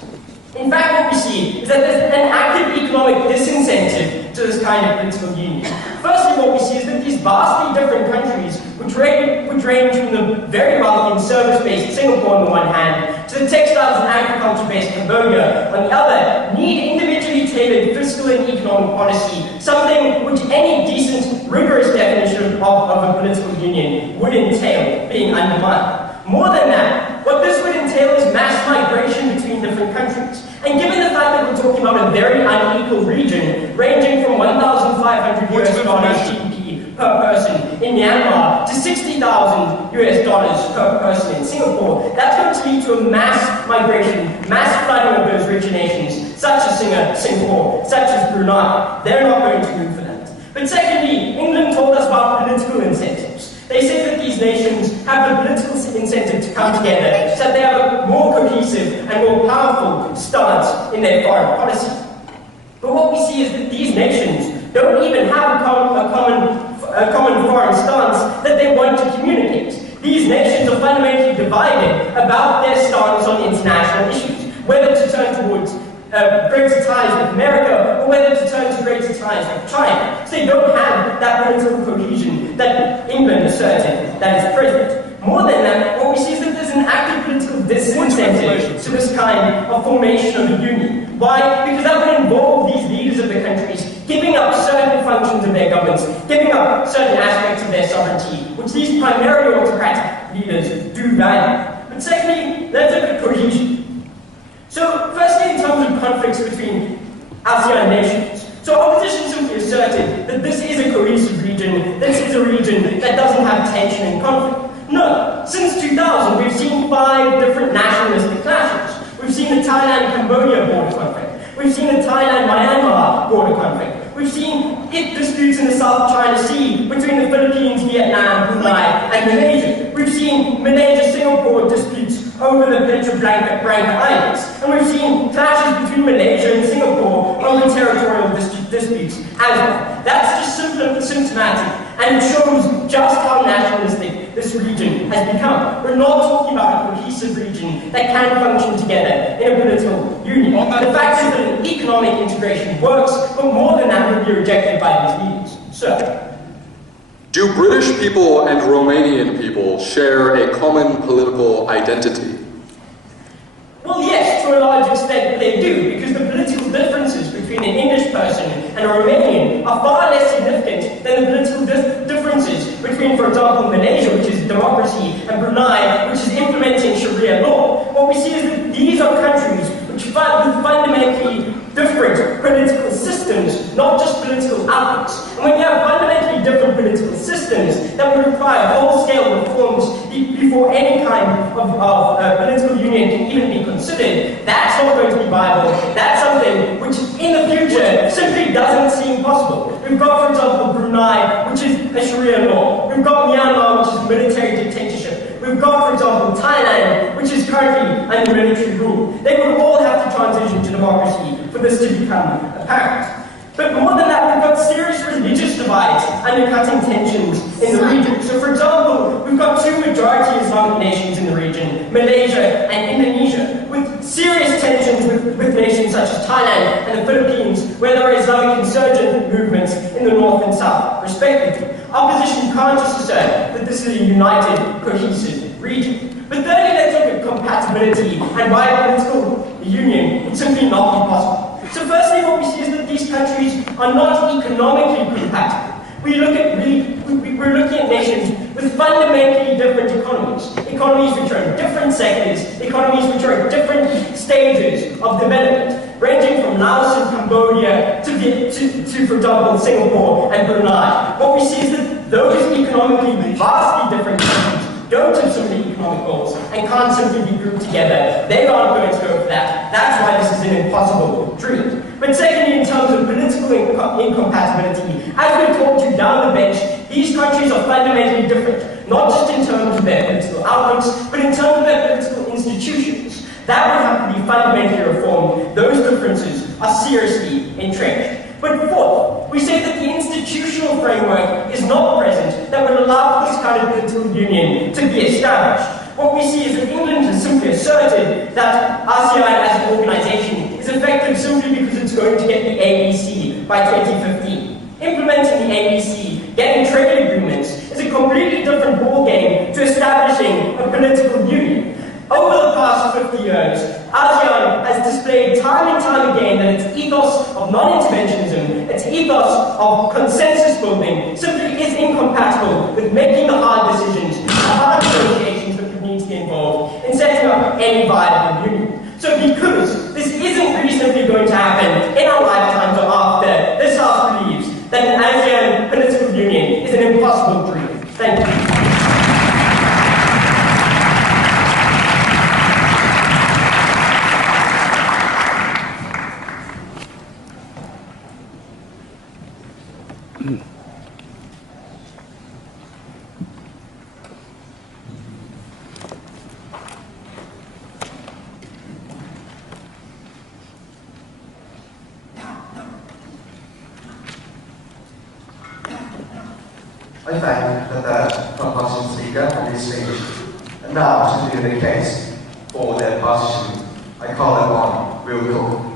In fact, what we see is that there's an active economic disincentive to this kind of political union. Firstly, what we see is that these vastly different countries, which range from the very wealthy and service-based Singapore on the one hand, to the textiles and agriculture-based Cambodia on the other, need individually tailored fiscal and economic policy, something which any decent, rigorous definition of a political union would entail being undermined. More than that, what this would entail is mass migration between different countries. And given the fact that we're talking about a very unequal region, ranging from $1,500 GDP per person in Myanmar to $60,000 per person in Singapore, that's going to lead to a mass migration, mass flooding of those richer nations, such as Singapore, such as Brunei. They're not going to move for that. But secondly, England told us about political incentives. They say that these nations have the political incentive to come together so that they have a more cohesive and more powerful stance in their foreign policy. But what we see is that these nations don't even have a common foreign stance that they want to communicate. These nations are fundamentally divided about their stance on international issues, whether to turn towards greater ties with America, or whether to turn to greater ties with China. So they don't have that political cohesion that England asserted that is present. More than that, what we see is that there's an active political disincentive to this kind of formation of a union. Why? Because that would involve these leaders of the countries giving up certain functions of their governments, giving up certain aspects of their sovereignty, which these primarily autocratic leaders do value. But secondly, let's look at cohesion. So, firstly, in terms of conflicts between ASEAN nations, so opposition simply asserted that this is a cohesive region, this is a region that doesn't have tension and conflict. No, since 2000 we've seen 5 different nationalistic clashes. We've seen the Thailand-Cambodia border conflict, we've seen the Thailand-Myanmar border conflict. We've seen disputes in the South China Sea between the Philippines, Vietnam, Brunei, and Malaysia. We've seen Malaysia-Singapore disputes over the Petra Branca Islands. And we've seen clashes between Malaysia and Singapore over territorial disputes as well. That's just symptomatic, and it shows just how nationalistic this region has become. We're not talking about a cohesive region that can function together in a political union. The fact is that an economic integration works, but more than that would be rejected by these leaders. So, do British people and Romanian people share a common political identity? Well, yes, to a large extent they do, because the political differences between an English person and a Romanian are far less significant than the political differences between, for example, Malaysia, which is democracy, and Brunei, which is implementing Sharia law. What we see is that these are countries which have fundamentally different political systems, not just political outlooks. And when you have fundamentally different political systems, that would require whole-scale reforms before any kind of political union can even be considered. That's not going to be viable. That's something which in the future simply doesn't seem possible. We've got, for example, Brunei, which is a Sharia law. We've got Myanmar, which is a military dictatorship. We've got, for example, Thailand, which is currently under military rule. They would all have to transition to democracy for this to become apparent. But more than that, we've got serious religious divides undercutting tensions in the region. So, for example, we've got two majority Islamic nations in the region, Malaysia and Indonesia, with serious tensions with nations such as Thailand and the Philippines, where there are Islamic insurgent movements in the north and south, respectively. Our position can't just assert that this is a united, cohesive region. But thirdly, let's look at compatibility and why a political union would simply not be possible. So firstly, what we see is that these countries are not economically compatible. We're looking at nations with fundamentally different economies. Economies which are in different sectors, economies which are at different stages of development, ranging from Laos and Cambodia to for example, Singapore and Brunei. What we see is that those economically vastly different countries don't have so many economic goals and can't simply be grouped together. They aren't going to go for that. That's why this is an impossible dream. But secondly, in terms of political incompatibility, as we've talked to down the bench, these countries are fundamentally different, not just in terms of their political outlooks, but in terms of their political institutions. That would have to be fundamentally reformed. Those differences are seriously entrenched. But fourth, we say that the institutional framework is not present that would allow for this kind of political union to be established. What we see is that England has simply asserted that ASEAN as an organization is effective simply because it's going to get the ABC by 2015. Implementing the ABC, getting trade agreements, is a completely different ballgame to establishing a political union. Over the past 50 years, ASEAN has displayed time and time again that its ethos of non-interventionism, its ethos of consensus building, simply is incompatible with making the hard decisions, the hard negotiations that would need to be involved in setting up any viable union. So because this isn't reasonably going to happen in our lifetimes or after, this House believes that an ASEAN political union is an impossible dream. Thank you. I thank the third proposition speaker on this stage. And now, to do the case for their position, I call upon Will Cook.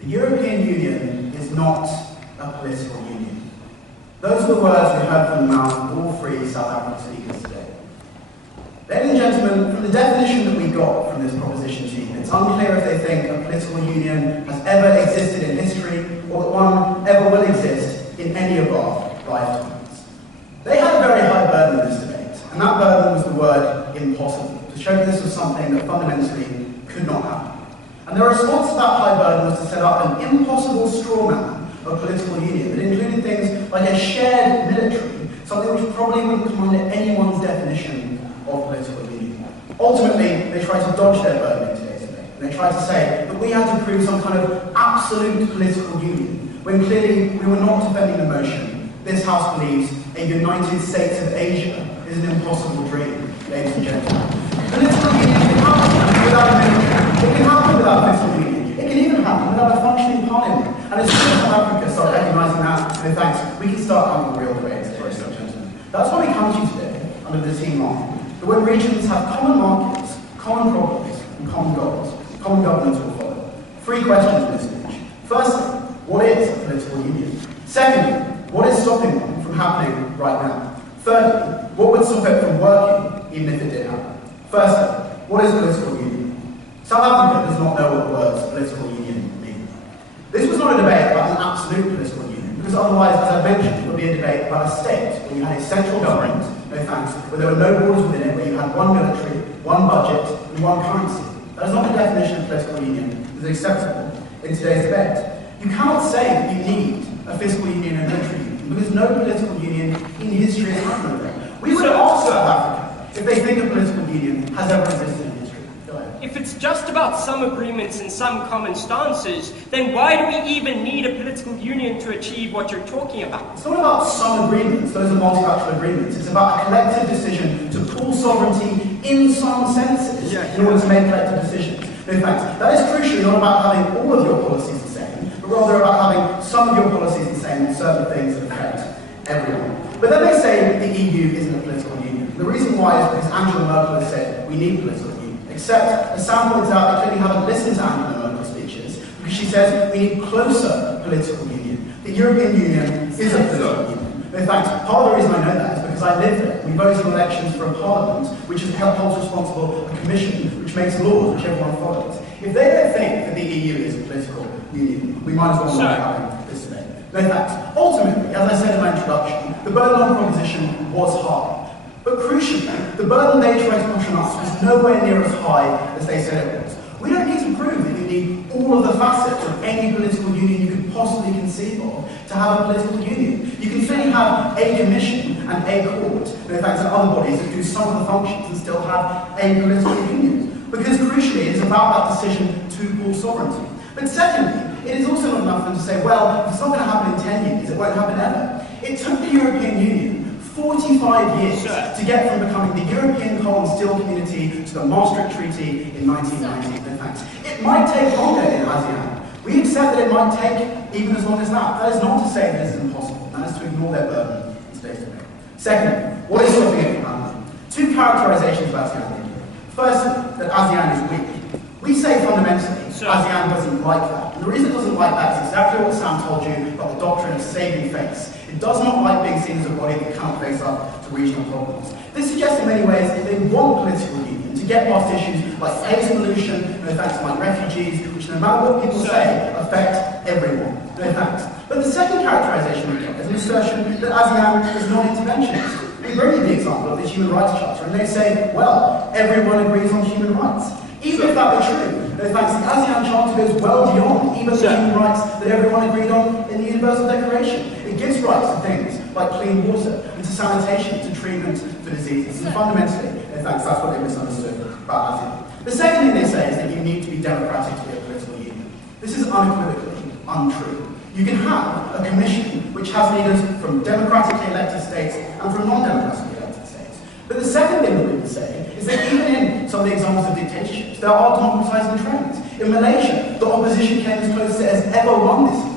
The European Union is not a political union. Those are the words we heard from the mouth of all three South African speakers today. Ladies and gentlemen, from the definition that we got from this proposition team, it's unclear if they think a political union has ever existed in history or that one ever will exist in any of our lifetimes. They had a very high burden in this debate, and that burden was the word impossible, to show that this was something that fundamentally could not happen. And their response to that high burden was to set up an impossible straw man of political union that included things like a shared military, something which probably wouldn't come under anyone's definition of political union. Ultimately, they tried to dodge their burden in today's debate, and they tried to say that we had to prove some kind of absolute political union, when clearly we were not defending the motion. This House believes a United States of Asia is an impossible dream, ladies and gentlemen. Political union can happen without a military. It can happen without a fiscal union. It can even happen without a functioning parliament. And as soon as South Africa start recognising that, no thanks, we can start having real debates, ladies and gentlemen. That's why we come to you today under the team line. That when regions have common markets, common problems, and common goals, common governance will follow. 3 questions in this speech. Firstly, what is a political union? Secondly, what is stopping them from happening right now? Thirdly, what would stop it from working, even if it did happen? Firstly, what is political union? South Africa does not know what the words political union mean. This was not a debate about an absolute political union, because otherwise, as I mentioned, it would be a debate about a state where you had a central government, no thanks, where there were no borders within it, where you had one military, one budget, and one currency. That is not the definition of political union that is acceptable in today's debate. You cannot say that you need a fiscal union and a military union, because no political union in history has happened there. We would ask South Africa if they think a political union has ever existed in history. Go ahead. If it's just about some agreements and some common stances, then why do we even need a political union to achieve what you're talking about? It's not about some agreements, those are multilateral agreements. It's about a collective decision to pool sovereignty in some senses in order to make collective decisions. No thanks. That is crucially not about having all of your policies the same, but rather about having some of your policies the same on certain things that affect everyone. But then they say the EU isn't a political union. The reason why is because Angela Merkel has said we need political union. Except, as Sam points out, they clearly haven't listened to Angela Merkel's speeches, because she says we need closer political union. The European Union is a political union. In fact, part of the reason I know that is because I live there. We vote in elections for a parliament which is holds responsible a commission which makes laws which everyone follows. If they don't think that the EU is a political union, we might as well not have this debate. No thanks. Ultimately, as I said in my introduction, the burden on proposition was high. But crucially, the burden they tried to push on us was nowhere near as high as they said it was. We don't need to prove that you need all of the facets of any political union you could possibly conceive of to have a political union. You can certainly have a commission and a court, no thanks to other bodies that do some of the functions and still have a political union. Because crucially, it is about that decision to pool sovereignty. But secondly, it is also not enough for them to say, well, if it's not going to happen in 10 years, it won't happen ever. It took the European Union 45 years to get from becoming the European Coal and Steel Community to the Maastricht Treaty in 1990. In fact, it might take longer in ASEAN. We accept that it might take even as long as that. That is not to say that it is impossible. That is to ignore their burden in today's debate. Secondly, what is stopping it from happening? 2 characterizations of ASEAN. Firstly, that ASEAN is weak. We say fundamentally, ASEAN doesn't like that. And the reason it doesn't like that is exactly what Sam told you about the doctrine of saving face. It does not like being seen as a body that cannot face up to regional problems. This suggests in many ways that they want political union to get past issues like AIDS pollution, no thanks, like refugees, which no matter what people say, affect everyone. No thanks. But the second characterization we get is an assertion that ASEAN is non-interventionist. We bring you the example of the Human Rights Charter, and they say, well, everyone agrees on human rights. Even if that were true, no thanks, the ASEAN Charter goes well beyond even the human rights that everyone agreed on in the Universal Declaration. It gives rights to things like clean water, and to sanitation, to treatment for diseases. And fundamentally, in fact, that's what they misunderstood about ASEAN. The second thing they say is that you need to be democratic to be a political union. This is unequivocally untrue. You can have a commission which has leaders from democratically elected states and from non-democratically elected states. But the second thing that we would say is that even in some of the examples of dictatorships, there are democratizing trends. In Malaysia, the opposition came as close as it has ever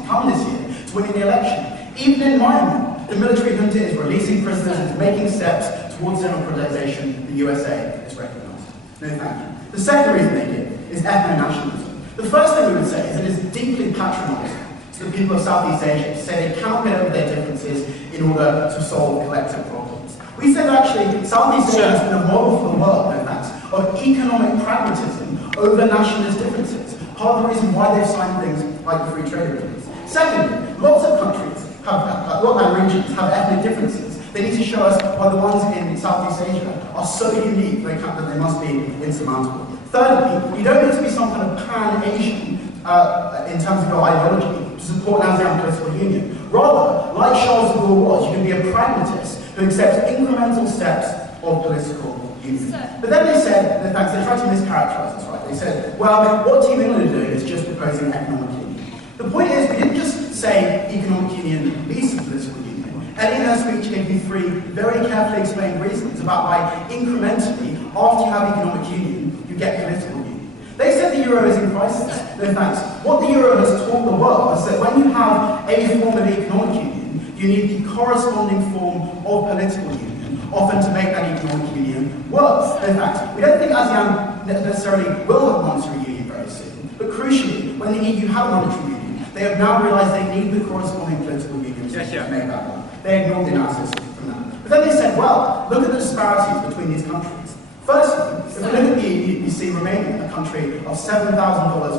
come this year to winning the election. Even in Myanmar, the military junta is releasing prisoners and is making steps towards democratization the USA is recognized. No thank you. The second reason they give is ethno-nationalism. The first thing we would say is it is deeply patronizing to the people of Southeast Asia to say they cannot get over their differences in order to solve collective problems. We said actually Southeast Asia has been a model for the world, no thanks, of economic pragmatism over nationalist differences. Part of the reason why they've signed things like the free trade agreements. Secondly, lots of countries regions have ethnic differences. They need to show us why the ones in Southeast Asia are so unique that they must be insurmountable. Thirdly, you don't need to be some kind of pan-Asian in terms of your ideology, to support an ASEAN political union. Rather, like Charles de Gaulle was, you can be a pragmatist who accepts incremental steps of political union. But then they said, in fact, they tried to mischaracterize this, right? They said, well, what Team England are doing is just proposing economic union. The point is, we didn't just say economic union leads to political union. Ellie in her speech gave you three very carefully explained reasons about why incrementally, after you have economic union, you get political union. They said the euro is in crisis. In fact, what the euro has taught the world is that when you have a form of economic union, you need the corresponding form of political union, often to make that economic union work. In fact, we don't think ASEAN necessarily will have a monetary union very soon, but crucially, when the EU have a monetary union, they have now realised they need the corresponding political union to make that work. They ignored the analysis from that. But then they said, well, look at the disparities between these countries. Firstly, if we look at the EU, you see Romania, a country of $7,000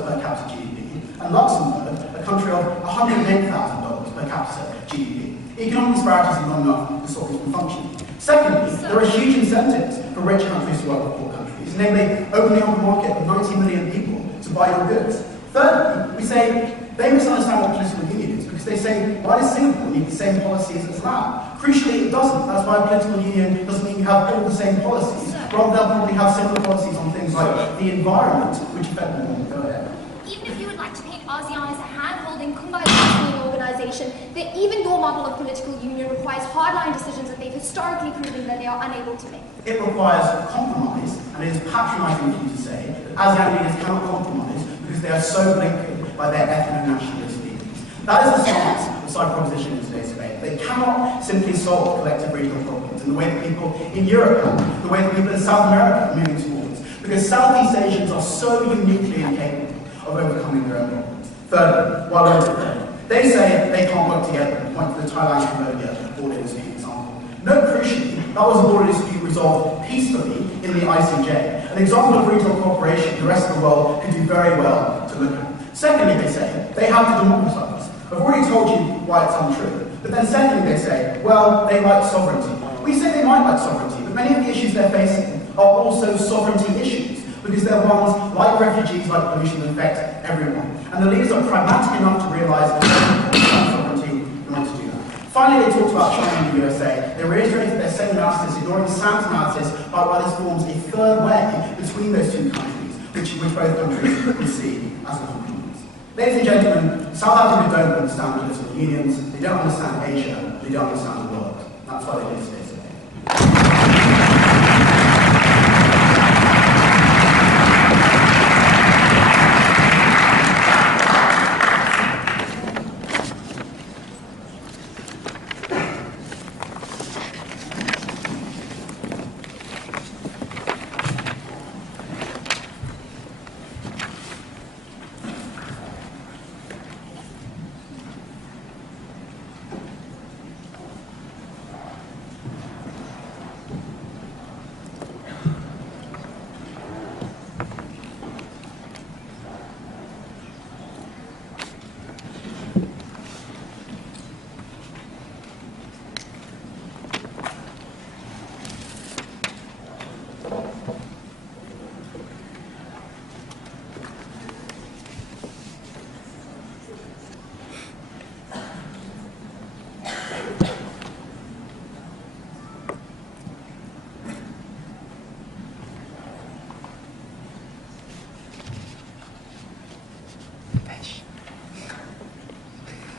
per capita GDP, and Luxembourg, a country of $108,000 per capita GDP. Economic disparities are not enough to stop these from functioning. Secondly, there are huge incentives for rich countries to work with poor countries, namely opening up a market of 90 million people to buy your goods. Thirdly, we say they misunderstand what political union is because they say, why does Singapore need the same policies as Laos? Crucially, it doesn't. That's why a political union doesn't mean you have all the same policies. Rather, they'll probably have similar policies on things like the environment, which affect them. Go ahead. Even if you would like to paint ASEAN as a hand-holding, kumbaya-listening organisation, that even your model of political union requires hardline decisions that they've historically proven that they are unable to make. It requires compromise, and it is patronising for you to say that ASEAN leaders cannot compromise because they are so blinkered by their ethno-nationalist leaders. That is the stance of side proposition in today's debate. They cannot simply solve collective regional problems in the way that people in Europe have, the way that people in South America are moving towards, because Southeast Asians are so uniquely incapable of overcoming their own problems. Thirdly, while we're at it, they say they can't work together, and point to the Thailand-Cambodia border dispute example. Note crucially, that was a border dispute resolved peacefully in the ICJ, an example of regional cooperation the rest of the world could do very well to look at. Secondly, they say, they have to democratise. I've already told you why it's untrue. But then secondly, they say, well, they like sovereignty. We say they might like sovereignty, but many of the issues they're facing are also sovereignty issues, because they're ones, like refugees, like pollution, that affect everyone. And the leaders are pragmatic enough to realise that they need sovereignty in order to do that. Finally, they talked about China and the USA. They reiterated their same analysis, ignoring Sam's analysis about why this forms a third way between those two countries, which both countries would see as a compromise. Ladies and gentlemen, South Africa don't understand political unions, they don't understand Asia, they don't understand the world. That's why they did today.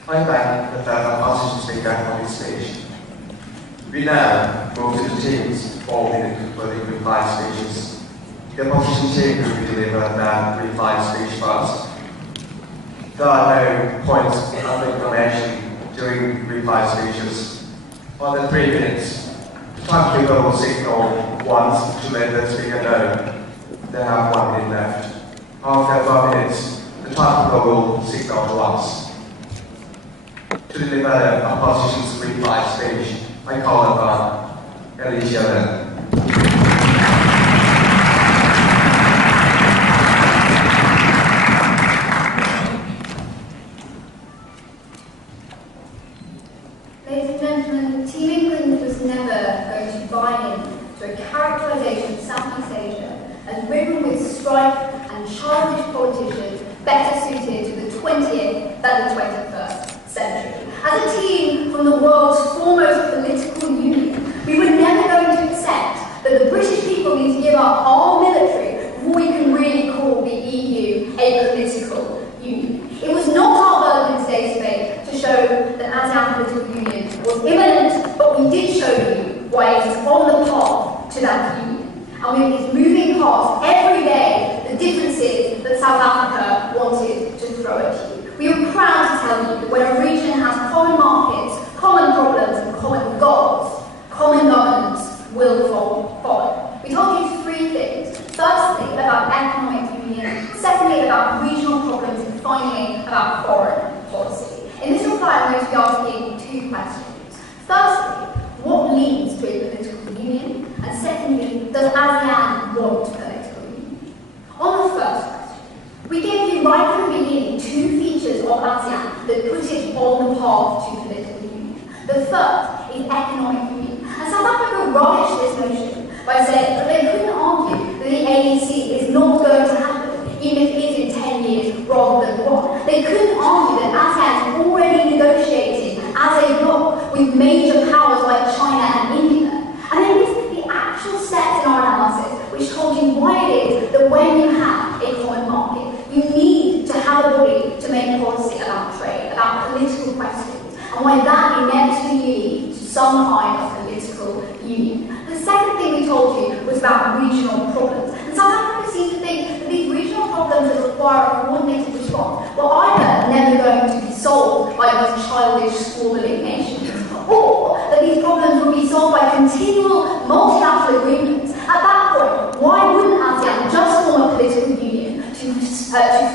I thank the further opposition speaker on this stage. We now move to the teams 4 minute for the reply speeches. The opposition team will deliver their reply speech first. There are no points of information during reply speeches. On the 3 minutes, the timekeeper will signal once to let the speaker know they have 1 minute left. After 5 minutes, the timekeeper will signal to us. To deliver the opposition's reply speech, I call upon Alicia. Ladies and gentlemen, Team England was never going to buy into a characterisation of Southeast Asia as riven with strife and childish politicians better suited than the 21st century. As a team from the world's foremost political union, we were never going to accept that the British people need to give up our military before we can really call the EU a political union. It was not our burden in today's debate to show that ASEAN political union was imminent, but we did show you why it is on the path to that union. And it's moving past every day the differences that South Africa wanted to throw at you. We are proud to tell you that when a region has common markets, common problems, and common goals, common governance will follow. We told you three things. Firstly, about economic union. Secondly, about regional problems. And finally, about foreign policy. In this reply, I'm going to be asking two questions. Firstly, what leads to a political union? And secondly, does ASEAN want political union? On the first question, we gave you right from the beginning two features of ASEAN that put it on the path to political union. The first is economic union. And South Africa relished this notion by saying that they couldn't argue that the AEC is not going to happen, even if it is in 10 years rather than 1. They couldn't argue that ASEAN is already negotiating as a bloc with major powers like China and India. And then listed the actual steps in our analysis, which told you why it is that when you have a common market, you need to have a body to make policy about trade, about political questions, and why that inevitably leads to some kind of political union. The second thing we told you was about regional problems. And South Africa seems to think that these regional problems that require a coordinated response were either never going to be solved by those childish, squabbling nations, or that these problems would be solved by continual multilateral agreements. At that point, why wouldn't ASEAN just form a political union to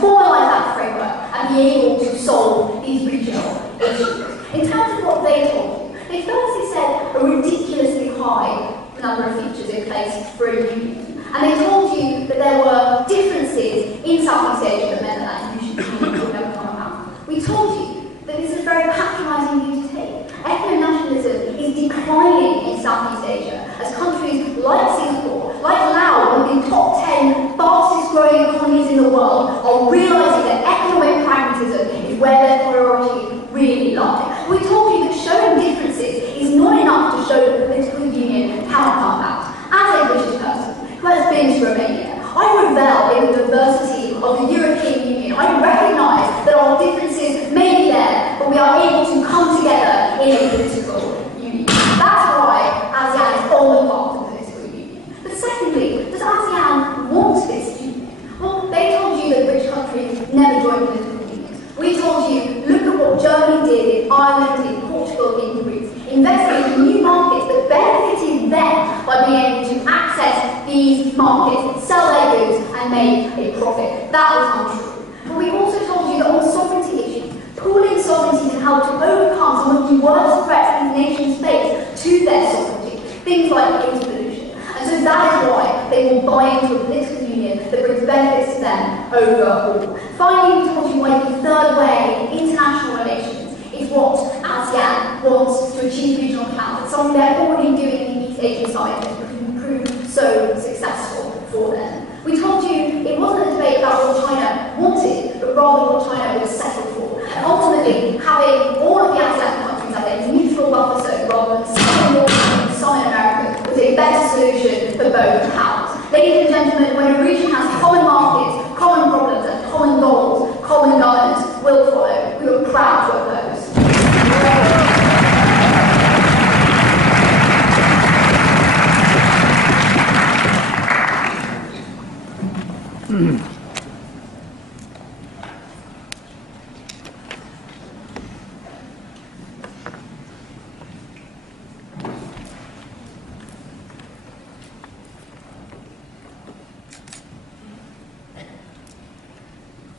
formalise that framework and be able to solve these regional issues? In terms of what they told you, they firstly said a ridiculously high number of features in place for a union. And they told you that there were differences in Southeast Asia that meant that union would never come about. We told you that this is a very patronising view to take. Ethno-nationalism is declining in Southeast Asia as countries like Singapore, like Laos, one of the top 10 fastest growing economies in the world, are realising that economic pragmatism is where their priorities really lie. We told you that showing differences is not enough to show that political union cannot come about. As a British person who has been to Romania, I revel in the diversity of the European Union. I recognise that our differences may be there, but we are able to come together in a political union. That's why ASEAN is on the path to political union. But secondly, does ASEAN want this union? Well, they told you that British countries never join political unions. We told you, look at what Germany did in Ireland, in Portugal, in Greece, investing in new markets that benefited them by being able to access these markets, sell their goods, and make a profit. That was untrue. But we also told you that on sovereignty issues, pooling sovereignty can help to overcome some of the worst threats these nations face to their sovereignty, things like air pollution. And so that is why they will buy into a political union that brings benefits to them overall. Finally, we told you why the third way in international relations is what ASEAN wants to achieve regional plans. It's something they're already doing in the East Asian side that can prove so successful for them. We told you it wasn't a debate about what China wanted, but rather what China would settle for. And ultimately, having all of the ASEAN countries have a neutral buffer zone rather than some in North and some in America was a better solution for both powers. Ladies and gentlemen, when a region has common markets, common problems, and common goals, common governance will follow. We were proud to oppose.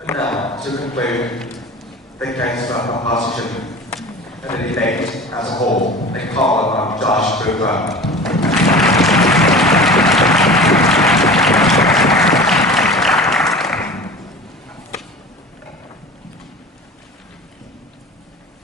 And now, to conclude, the case of opposition and the debate as a whole, I call upon Josh Cooper.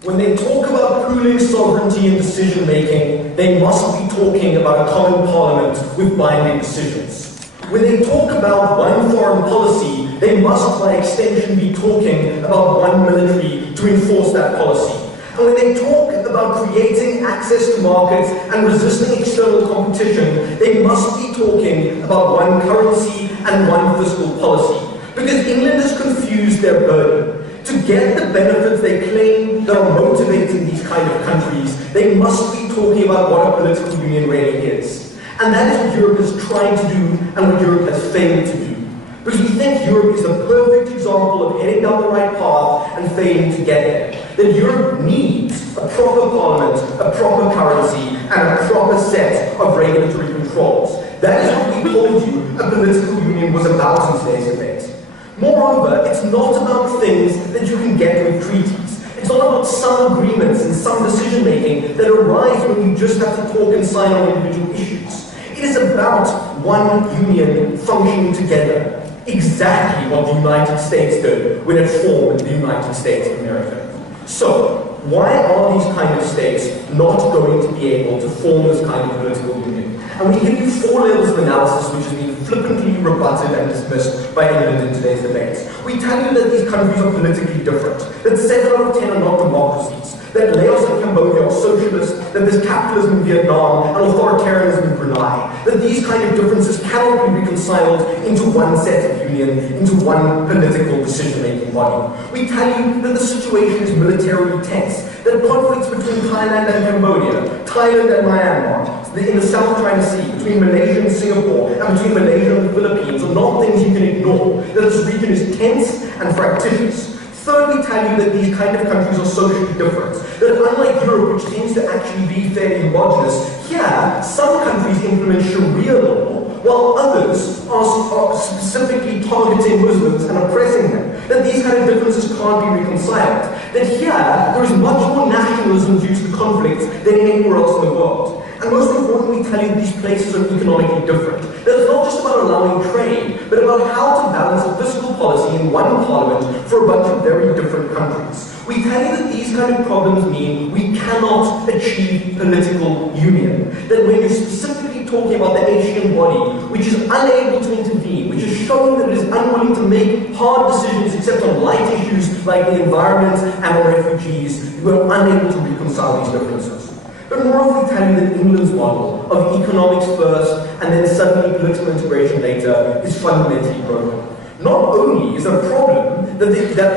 When they talk about pooling sovereignty and decision-making, they must be talking about a common parliament with binding decisions. When they talk about one foreign policy, they must by extension be talking about one military to enforce that policy. And when they talk about creating access to markets and resisting external competition, they must be talking about one currency and one fiscal policy. Because England has confused their burden. To get the benefits they claim that are motivating these kind of countries, they must be talking about what a political union really is. And that is what Europe is trying to do and what Europe has failed to do. Because we think Europe is the perfect example of heading down the right path and failing to get there. That Europe needs a proper parliament, a proper currency, and a proper set of regulatory controls. That is what we told you a political union was about in today's debate. Moreover, it's not about things that you can get with treaties. It's not about some agreements and some decision-making that arise when you just have to talk and sign on individual issues. It is about one union functioning together. Exactly what the United States did when it formed the United States of America. So, why are these kind of states not going to be able to form this kind of political union? And we give you 4 levels of analysis which has been flippantly rebutted and dismissed by England in today's debates. We tell you that these countries are politically different, that 7 out of 10 are not democracies, that Laos and Cambodia are socialist, that there's capitalism in Vietnam and authoritarianism in Brunei, that these kind of differences cannot be reconciled into one set of union, into one political decision-making body. We tell you that the situation is militarily tense, that conflicts between Thailand and Cambodia, Thailand and Myanmar, in the South China Sea, between Malaysia and Singapore, and between Malaysia and the Philippines are not things you can ignore, that this region is tense and fractious. Third, we tell you that these kind of countries are socially different, that unlike Europe, which tends to actually be fairly homogenous, here, some countries implement Sharia law, while others are specifically targeting Muslims and oppressing them, that these kind of differences can't be reconciled, that here, there is much more nationalism due to the conflict than anywhere else in the world. And most importantly, we tell you that these places are economically different. That it's not just about allowing trade, but about how to balance a fiscal policy in one parliament for a bunch of very different countries. We tell you that these kind of problems mean we cannot achieve political union. That when you're specifically talking about the ASEAN body, which is unable to intervene, which is showing that it is unwilling to make hard decisions except on light issues like the environment and on refugees, you are unable to reconcile these differences. But moreover, we tell you that England's model of economics first and then suddenly political integration later is fundamentally broken. Not only is there a problem that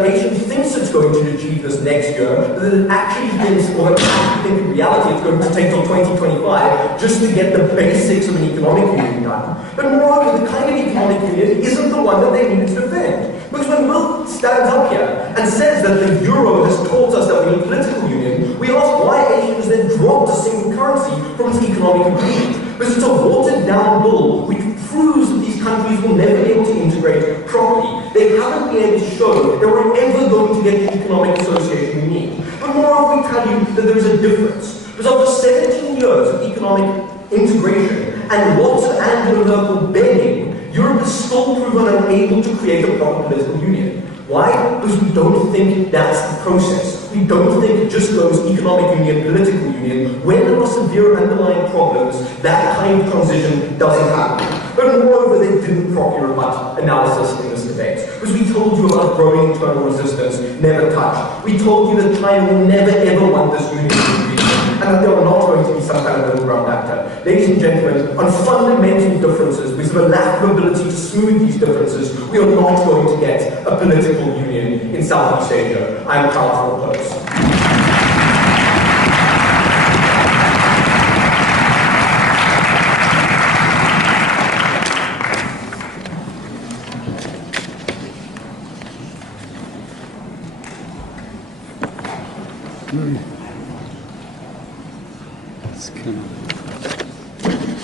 nation thinks it's going to achieve this next year, but that it actually thinks, or that actually think in reality it's going to take till 2025 just to get the basics of an economic union done. But moreover, the kind of economic union isn't the one that they need to defend. Because when Will stands up here and says that the euro has taught us that we need political union, we ask why Asia has then dropped a single currency from its economic agreement. Because it's a watered-down bill which proves that these countries will never be able to integrate properly. They haven't been able to show that we're ever going to get the economic association we need. But moreover, we tell you that there is a difference. Because after 17 years of economic integration and lots of Angela Merkel begging, Europe is still proven unable to create a proper political union. Why? Because we don't think that's the process. We don't think it just goes economic union, political union. When there are severe underlying problems, that kind of transition doesn't happen. But moreover, they didn't properly rebut analysis in this debate. Because we told you about growing internal resistance, never touched. We told you that China will never ever want this union to be and that there are not going to be some kind of middle ground actor. Ladies and gentlemen, on fundamental differences, because of a lack of ability to smooth these differences, we are not going to get a political union in Southeast Asia. I am proud to oppose.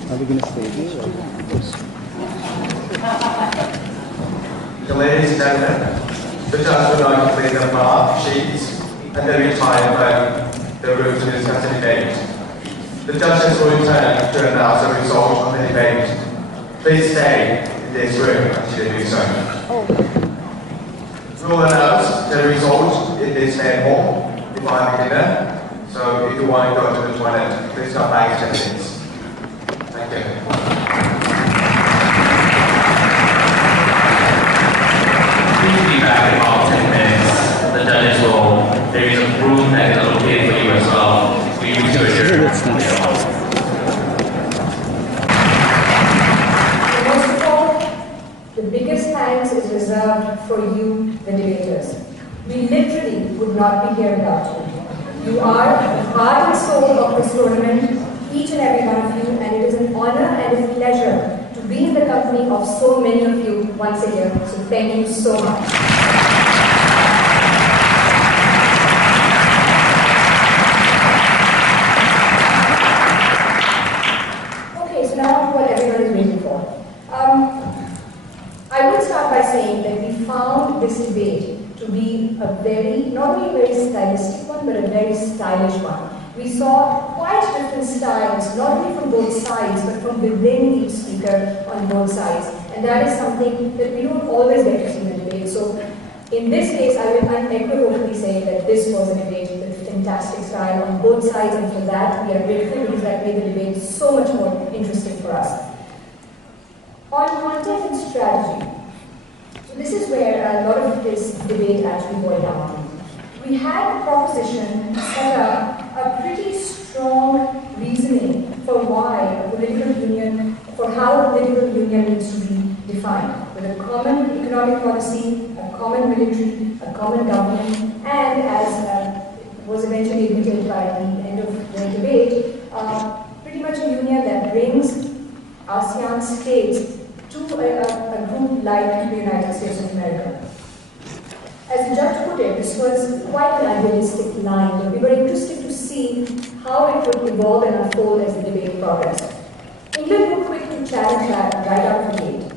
Are we going to stay here? The ladies and gentlemen, the judge will now complete the mark sheets and then retire from the room to discuss the debate. The judges will return to announce the result of the debate. Please stay in this room until they do so. We will announce the result in this main hall in 5 minutes. So if you want to go to the toilet, please come back in 10 minutes. Thank you. back in about 10 minutes. The judges will, there is a room that is allocated for you as well. So you use your adjourn. Most of all, the biggest thanks is reserved for you, the debaters. We literally would not be here without you. You are the heart and soul of this tournament, each and every one of you, and it is an honor and a pleasure to be in the company of so many of you once a year. So thank you so much. Okay, so now what everyone is waiting for. I will start by saying that we found this debate to be a very, not only a very stylistic one, but a very stylish one. We saw quite different styles, not only from both sides, but from within each speaker on both sides. And that is something that we don't always get to see in a debate. So in this case, I will unequivocally say that this was a debate with fantastic style on both sides, and for that we are grateful because that made the debate so much more interesting for us. On content and strategy, so this is where a lot of this debate actually boiled down to. We had the proposition set up a pretty strong reasoning for why a political union, for how a political union needs to be defined, with a common economic policy, a common military, a common government, and as was eventually admitted by the end of the debate, pretty much a union that brings ASEAN states to a group like the United States of America. As the judge put it, this was quite an idealistic line, but we were interested to see how it would evolve and unfold as the debate progressed. England were quick to challenge that right out of the gate.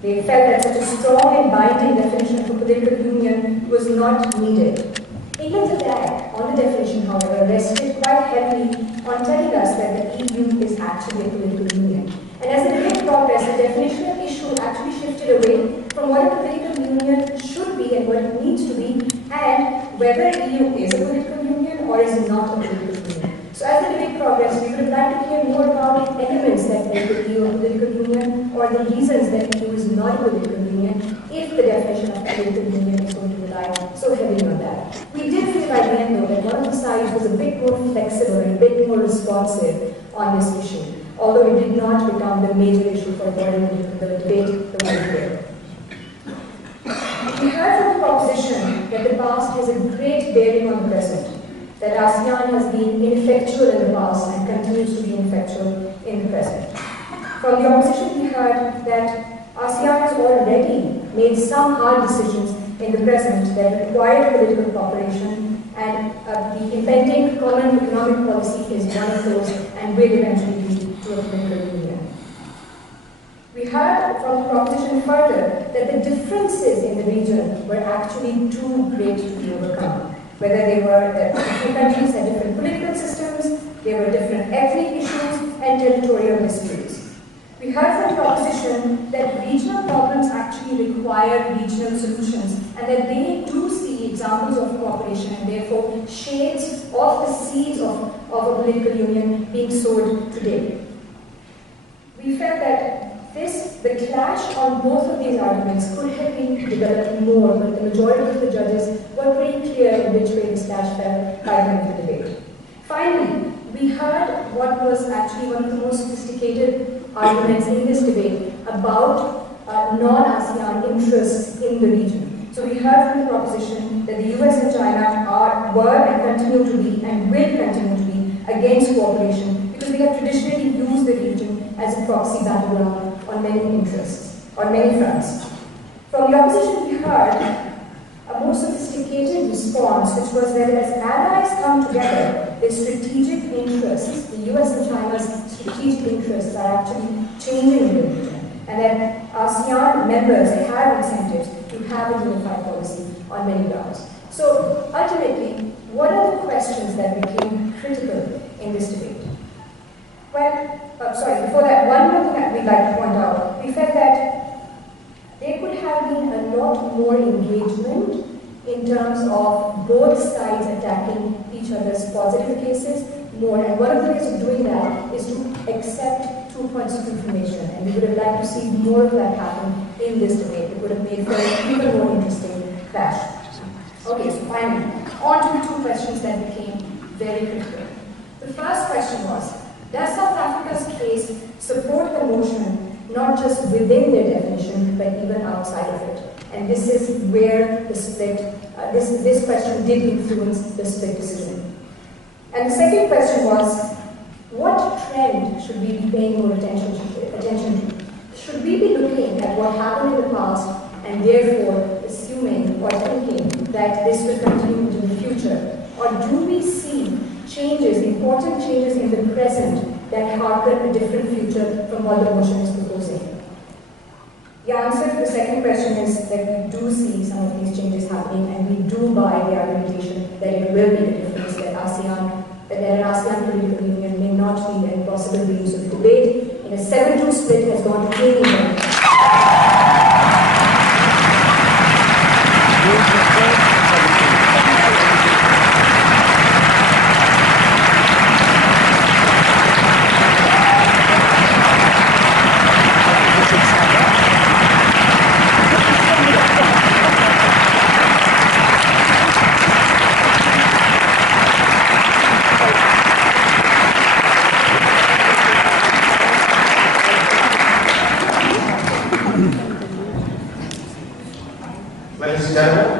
They felt that such a strong and binding definition of a political union was not needed. England's attack on the definition, however, rested quite heavily on telling us that the EU is actually a political union. And as the debate progressed, the definitional issue actually shifted away from what a political union should be and what it needs to be, and whether EU is a political union or is not a political union. So as the debate progressed, we would have liked to hear more about the elements that make the EU a political union, or the reasons that EU is not a political union, if the definition of a political union is going to rely so heavily on that. We did feel by the end, though, that one of the sides was a bit more flexible and a bit more responsive on this issue, although it did not become the major issue for the debate the way it did. We heard from the proposition that the past has a great bearing on the present, that ASEAN has been ineffectual in the past and continues to be ineffectual in the present. From the opposition, we heard that ASEAN has already made some hard decisions in the present that require political cooperation, and the impending common economic policy is one of those and will eventually lead to a political union. We heard from the proposition further that the differences in the region were actually too great to be overcome. Whether they were that different countries had different political systems, there were different ethnic issues and territorial disputes. We heard from the proposition that regional problems actually require regional solutions, and that they do see examples of cooperation and therefore shades of the seeds of a political union being sowed today. We felt that the clash on both of these arguments could have been developed more, but the majority of the judges were pretty clear in which way this clash fell by the end of the debate. Finally, we heard what was actually one of the most sophisticated arguments in this debate about non-ASEAN interests in the region. So we heard from the proposition that the US and China were and continue to be and will continue to be against cooperation because we have traditionally used the region as a proxy battleground on many interests, on many fronts. From the opposition, we heard a more sophisticated response, which was that as allies come together, their strategic interests, the US and China's strategic interests, are actually changing in the region, and that ASEAN members have incentives to have a unified policy on many grounds. So ultimately, what are the questions that became critical in this debate? Well, before that, one more thing that we'd like to point out. We felt that there could have been a lot more engagement in terms of both sides attacking each other's positive cases more. And one of the ways of doing that is to accept 2 points of information. And we would have liked to see more of that happen in this debate. It would have made for an even more interesting clash. Okay, so finally, on to the two questions that became very critical. The first question was, does South Africa's case support the motion not just within their definition, but even outside of it? And this is where the split, this question did influence the split decision. And the second question was, what trend should we be paying more attention to? Should we be looking at what happened in the past and therefore assuming or thinking that this will continue into the future? Or do we see changes, important changes in the present that harken a different future from what the motion is proposing? The answer to the second question is that we do see some of these changes happening, and we do buy the argumentation that it will make a difference, that an ASEAN political union may not be an impossible means of debate. In a 7-2 split has gone to 8-1. Ladies and gentlemen,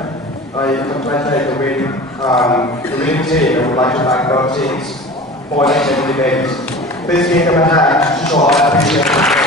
I congratulate the winning team and would like to thank both teams for the debate. Please give them a hand to show our appreciation.